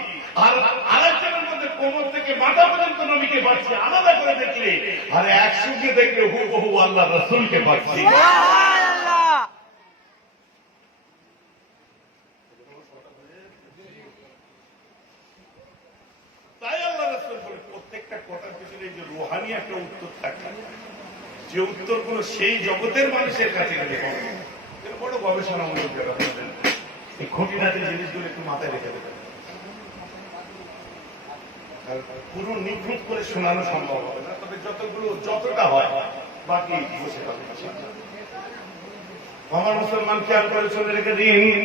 আর আরেকজনের মধ্যে কোমর থেকে মাথা পর্যন্ত নবীকে পাচ্ছি। আলাদা করে দেখলে আর একসঙ্গে দেখলে হুবহু আল্লাহ রাসূলকে পাচ্ছি। সেই জগতের মানুষের কাছে গেলে বড় গবেষণামূলক যারা বলবেন এই খুঁটিনাটি জিনিসগুলো একটু মাথায় রেখে দেবেন। পুরো নিখুঁত করে শোনানো সম্ভব হবে না, তবে যতটা হয় বাকি বসে হবে। আমার মুসলমান খেয়াল করে চলে রেখে দিন,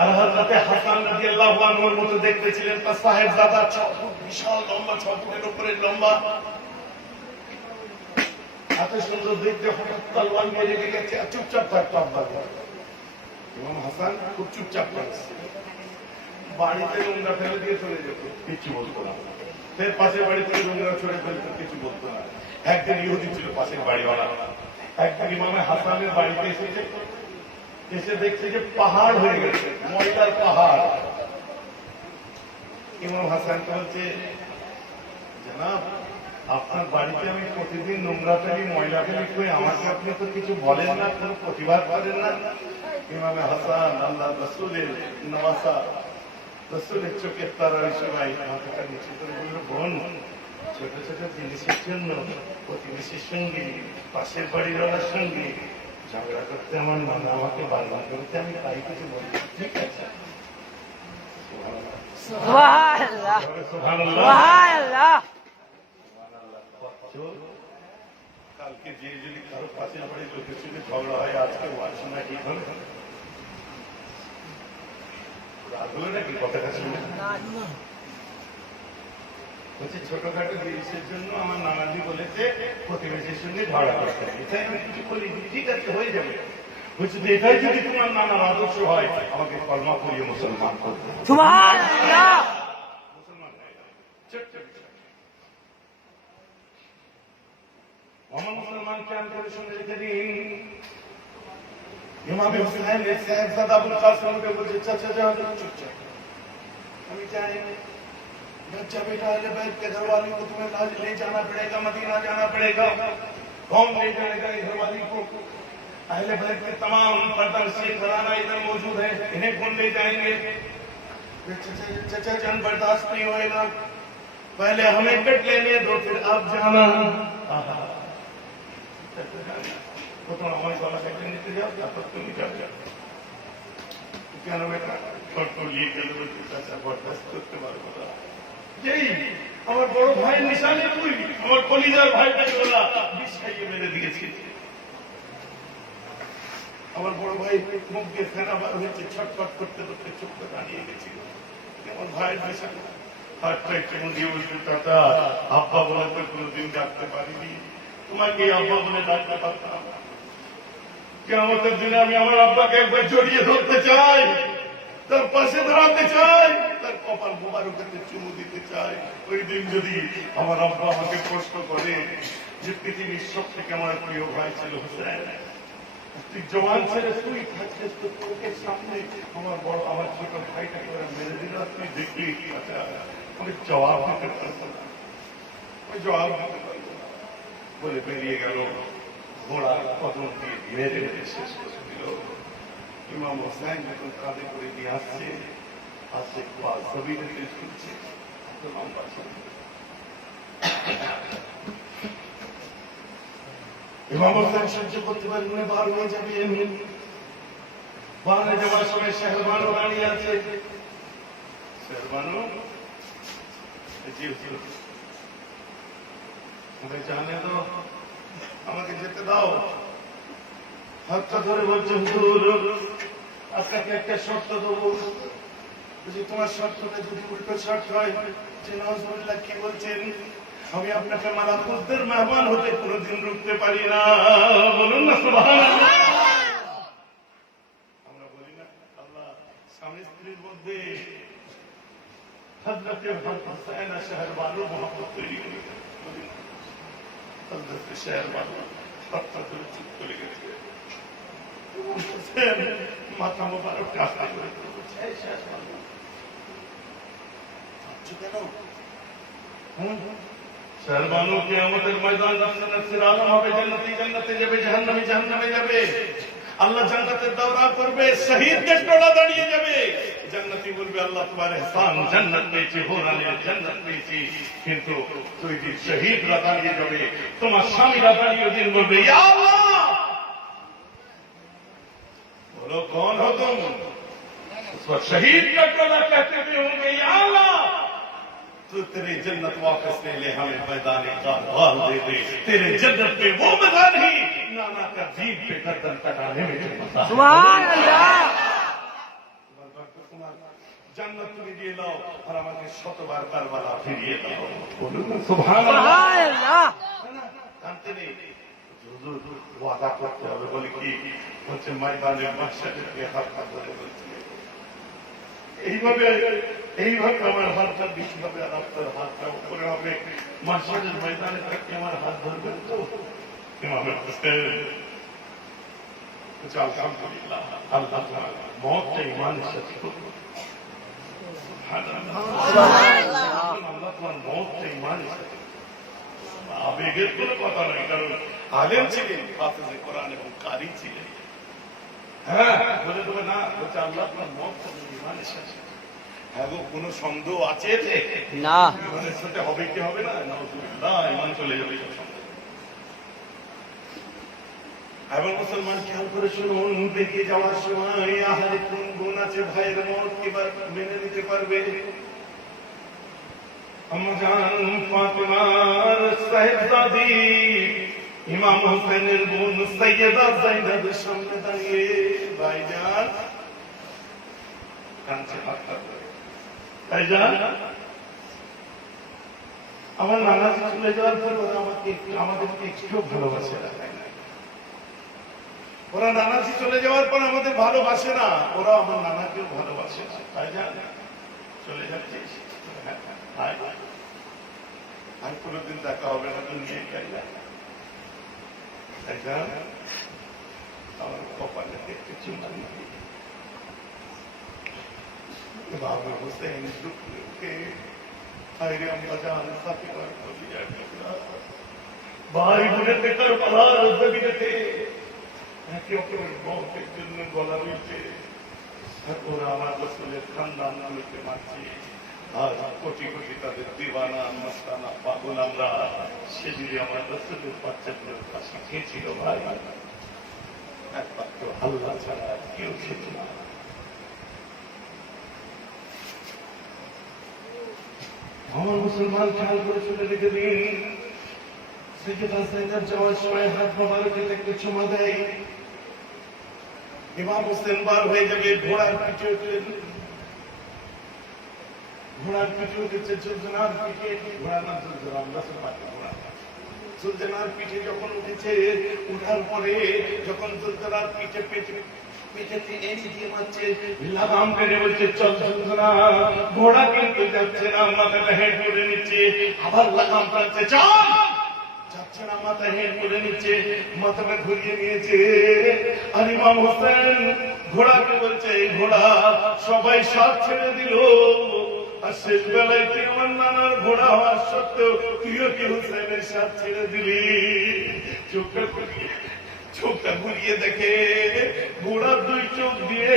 আর হযরতে হাসান রাদিয়াল্লাহু আনহুর মতো দেখতে ছিলেন, তার সাহেবজাদা বিশাল লম্বা, 6 ফুটের উপরে লম্বা, এত সুন্দর দেখতে, হঠাৎ তলোয়ার নিয়ে রেখে গেছে, আর চুপচাপ থাকতো আব্বা। ইমাম হাসান খুব চুপচাপ থাকছে, বাড়িতে নোংরা ফেলে দিয়ে চলে যেত, কিছু বলতো না। ফের পাশের বাড়ি থেকে নোংরা ছড়ে ফেলতো, কিছু বলতো না। একদিন ইহুদি ছিল পাশের বাড়িওয়ালা, একদিন ইমামে হাসানের বাড়িতে এসেছে, এসে দেখছে যে পাহাড় হয়ে গেছে, ময়লার পাহাড়। ইমাম হাসান বলছে, জনাব আপনার বাড়িতে আমি প্রতিদিন নোংরা ফেলি, ময়লা ফেলি, কই আমাকে আপনি তো কিছু বলেন না, কোনো প্রতিবাদ করেন না। ইমামে হাসান আল্লাহ রসুলের নওয়াসা, রসুলের চোখের তারার সময় মাথাটা নিচে করে বলল, বোন, ছোট ছোট জিনিসের জন্য প্রতিবেশীর সঙ্গে, পাশের বাড়িওয়ালার সঙ্গে ঝগড়া করতে আমার মনে, আমাকে বারবার করতে আমি তাই কিছু বলি, ঠিক আছে? সুবহানাল্লাহ, সুবহানাল্লাহ। কালকে যে যদি কারো পাশের বাড়ির লোকের সঙ্গে ঝগড়া হয়, আজকে ওয়াজ শোনা কি হলো? রাগ হলো নাকি কথাটা শুনে? বলছে ছোটখাটো জিনিসের জন্য আমার নানাজি বলেছে প্রতিবেশীর সঙ্গে ঝগড়া করতে হবে, এটাই আমি কিছু বলি, ঠিক আছে হয়ে যাবে। বলছে যে এটাই যদি তোমার নানার আদর্শ হয়, আমাকে কলমা পড়িয়ে মুসলমান করতে হবে। সুবহানাল্লাহ। মুসলমান হয়ে যাবে, ছোট্ট বিষয়। আমার মুসলমান খেয়াল করে শুনে রেখে দিন, ইমাম হুসাইন সাহেবজাদা আবুল কাসিমকে বলছে, চাচা যাও, চুপচাপ, আমি जाए बच्चा बेटा अहले बैत के घर वाली को तुम्हें आज ले जाना पड़ेगा, मदीना जाना पड़ेगा। कौन ले जाएगा घर वाली को? अहले बैत के तमाम पर्दा से घराना इधर मौजूद है, इन्हें कौन ले जाएंगे? चचा जान बर्दाश्त नहीं होएगा, पहले हमें कट लेने दो, फिर आप जाना। প্রথম আমার গলা কেটে নিতে যাও, তারপর তুমি যাবে। কেন বেটা শর্ত নিয়ে গেলে চাচা বরদাস্ত করতে পারবো না। যেই আমার বড় ভাইয়ের নিশানে তুই আমার কলিজার ভাইটাকে ওরা বিষ খাইয়ে মেরে দিয়েছি। আমার বড় ভাই মুখ দিয়ে ফেনা বার হয়েছে, ছটফট করতে করতে চুপ করে দাঁড়িয়ে গেছিল। আমার ভাইয়ের নিশানে হাতটা কেমন দিয়ে বলছিল, চাচা আব্বা বলে তো কোনোদিন ডাকতে পারিনি, তোমাকে আব্বা বলে ডাকতে পারতাম। কিয়ামতের দিনে আমি আমার আব্বাকে একবার জড়িয়ে ধরতে চাই, তার পাশে দাঁড়াতে চাই, তার কপাল মোবারককে চুমু দিতে চাই। ওই দিন যদি আমার আব্বা আমাকে প্রশ্ন করে যে পৃথিবীর সব থেকে আমার প্রিয় ভাই ছিল হোসেন, তুই জওয়ান ছেড়ে তুই থাকছিস, তো চোখের সামনে আমার ছোট ভাইটাকে ওরা মেরে দিল, তুই দেখলি, আচ্ছা আমি জবাব দিতে পারবো না, ওই জবাব দিতে পারবো না বলে বেরিয়ে গেল। ঘোড়ার কদম দিয়ে মেরে মেরে শেষ করে দিল। ইমাম হোসেন যখন কাঁধে করে দিয়ে আসছে, আসছে জমিনে শুনছে, লম্বা ইমাম হোসেন সহ্য করতে পারেন, বার হয়ে যাবে। বাহারে যাওয়ার সময় শেহরবানু দাঁড়িয়ে আছে। শেহরবানু জানে তো, আমাকে যেতে দাও। হাতটা ধরে বলছে, হুজুর আপনাকে একটা শর্ত দেবো। বলছি, তোমার শর্তটা যদি উল্টো শর্ত হয়, যে নজরুল্লাহ কি বলছেন, আমি আপনাকে মালাকুতদের মেহমান হতে কোনোদিন রুখতে পারি না। বলুন না সুবহানাল্লাহ। আমরা বলি না, আল্লাহ স্বামী স্ত্রীর মধ্যে হযরত হুসাইন শেহরবানু মহব্বত তৈরি করে দেন। হযরত শেহরবানু হাতটা ধরে চুপ করে গেছে। মাথা মোবারক কাঁপতে করে শেহরবানু কিয়ামতের ময়দান নফসের আলম হবে, জান্নাতি জান্নাতে যাবে, জাহান্নামী জাহান্নামে যাবে। আল্লাহ জান্নাতের দৌরা করবে, শহীদদের টোলা দাঁড়িয়ে যাবে, জান্নাতি বলবে আল্লাহ তোমার ইহসান, জান্নাত পেয়েছি, হোরানের জান্নাত পেয়েছি। কিন্তু তুই যে শহীদরা দাঁড়িয়ে যাবে, তোমার স্বামীরা দাঁড়িয়ে দিন বলবে ইয়া আল্লাহ, बोलो कौन हो तुम? उसको शहीद का कला कहते हुए होंगे या अल्लाह, तू तेरी जन्नत वापस ले ले, हमें मैदान कारवार दे दे। तेरे जन्नत पे वो मजा नहीं, नाना का दीन पे गर्दन कटाने में जो मजा है। सुभान अल्लाह। জান্নাত তুমি দিয়ে দাও আর আমাকে শতবার কারবালা ফিরিয়ে দাও। বলুন সুবহানাল্লাহ। सुभान अल्लाह। কানতে নেই, হুজুর ওয়াদা করতে হবে। বলে কি? বলছে ময়দানে মাশহাদে হাত ধরে বলছে এইভাবে আমার হাতটা বিশভাবে আর আপনার হাতটা উপরে হবে, মাশহাদের ময়দানে থাকতে আমার হাত ধরবেন তো? ইমামে হোসেন বলছে আলহামদুলিল্লাহ, আল্লাহ তোমার মওতটা ঈমানের সাথে করবে। আল্লাহ তোমার মওতটা ঈমানের সাথে, আবেগের কোনো কথা নয়, কারণ আলেম ছিলেন, হাফেজে কোরআন এবং কারি ছিলেন। হ্যাঁ বলে দেবে না, বলছে আল্লাহ তোমার মওতটা ঈমানের সাথে। হ্যাঁ গো, কোনো সন্দেহ আছে যে না, ঈমানের সাথে হবে কি হবে না? নাউযুবিল্লাহ, ঈমান চলে যাবে সব সন্দেহ। এবার মুসলমান খেয়াল করে শুনুন, বেরিয়ে যাওয়ার সময় আহারে কোন গুণ আছে ভাইয়ের মত এবার মেনে নিতে পারবে? আম্মা জান ফাতেমার সাহেবজাদি ইমাম হোসেনের বোন সাইয়েদা যায়েদার সামনে দাঁড়িয়ে ভাইজান কাঁদছে, ভাইজান আমার নানা চলে যাওয়ার পর ওরা আমাদেরকে একটু ভালোবাসে না। ওরা নানাজি চলে যাওয়ার পর আমাদের ভালোবাসে না, ওরা আমার নানাকেও ভালোবাসে না। ভাইজান চলে যাচ্ছিস, আর কোনদিন দেখা হবে না দুনিয়ায়, ভাইজান আমার কপালে একটু চুমা দিবি। বাবা হোসেন দুঃখে হায়রে আমরা জান সাথে ভাই বোনের দেখার পালার জমিনেতে একে অপরের মতের জন্য গলা মিলছে, ওরা আমার রসুলের খানদানগুলোকে মারছে, আর কোটি কোটি তাদের দিওয়ানা মস্তানা পাগল আমরা। সেদিনে আমার রসুলের বাচ্চাগুলোর ফাঁসি খেয়েছিল ভাই, একমাত্র আল্লাহ ছাড়া কেউ ছিল না। আমার মুসলমান খেয়াল করে চলে রেখে দিন, সাইয়েদা যায়েদার যাওয়ার সময় হাত মোবারকে থেকে চুমা দেয়। ইমাম হোসেন বার হয়ে যাবে, ঘোড়ার পিঠে উঠলেন, ঘোড়ার পিঠে উঠেছে জুলজনার পিঠে, ঘোড়ার নাম জুলজনা, আমরা ঘোড়া। জুলজনার পিঠে যখন উঠেছে, উঠার পরে যখন জুলজনার পিঠে পিঠেতে এড়ি দিয়ে মারছে, লাগাম টেনে বলছে চল জুলজনা, ঘোড়া কিন্তু যাচ্ছে না, মাথাটা হেঁট করে নিচ্ছে, আবার লাগাম টানছে চল, যাচ্ছে না, মাথা হেঁট করে নিচ্ছে, মাথাটা ঘুরিয়ে নিয়েছে। আর ইমাম হোসেন ঘোড়াকে বলছে ঘোড়া, সবাই সাথ ছেড়ে দিল, আর শেষ বেলায় তুই আমার নানার ঘোড়া হওয়ার সত্ত্বেও তুইও কি হোসেনের সাথ ছেড়ে দিলি? চোখটা ঘুরিয়ে দেখে ঘোড়ার দুই চোখ দিয়ে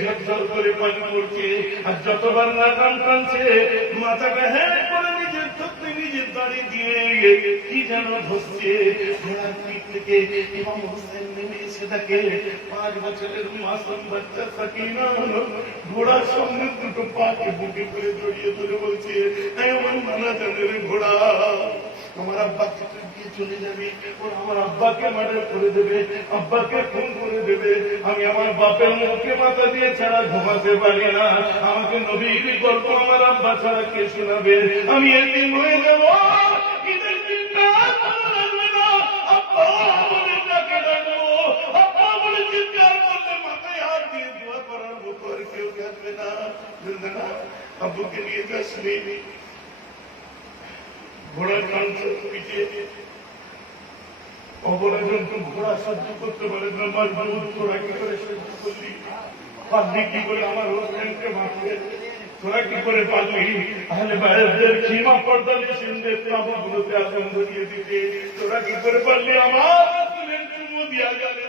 ঝরঝর করে পানি পড়ছে, আর যতবার লাগাম টানছে মাথাটা হ্যাঁ করে নিজের থকতে নিজের দাঁড়িয়ে দিয়ে কি যেন ধরছে। ঘোড়ার পিঠ থেকে ইমাম হোসেন নেমে এসে দেখে 5 বছরের মাসুম বাচ্চা সাকিনা ঘোড়ার সামনে দুটো পাকে বুকে করে জড়িয়ে ধরে বলছে, আমার নানা জানের ঘোড়া, আমার আব্বাকে দিয়ে চলে যাবে, ওরা আমার আব্বাকে মার্ডার করে দেবে, আব্বাকে খুন করে দেবে, আমি আমার বাপের মুখে মাথা দিয়ে ছাড়া ঘুমাতে পারি না, আমাকে নবীর গল্প আমার আব্বা ছাড়া কে শোনাবে, আমি একদিন হয়ে যাব, ঈদের দিনটা ভালো লাগবে না, আব্বা বলে ডাকে ডাকবো, আব্বা বলে চিৎকার করলে মাথায় হাত দিয়ে দোয়া করার মতো আর কেউ থাকবে না। আব্বুকে নিয়ে যাসনি, ঘোড়ার কাঞ্চ পিটিয়ে অপরাজন তো ঘোড়া সহ্য করতে পারে না, মজবুত তোরা কি করে সহ্য করলি, পারলি কি করে আমার হোসেনকে মারতে, তোরা কি করে পারলি আহলে বাইরের সীমা পর্দা নিয়ে তামাগুলোতে আগুন ধরিয়ে দিতে, তোরা কি করে পারলি আমার চুমু দিয়া গেলে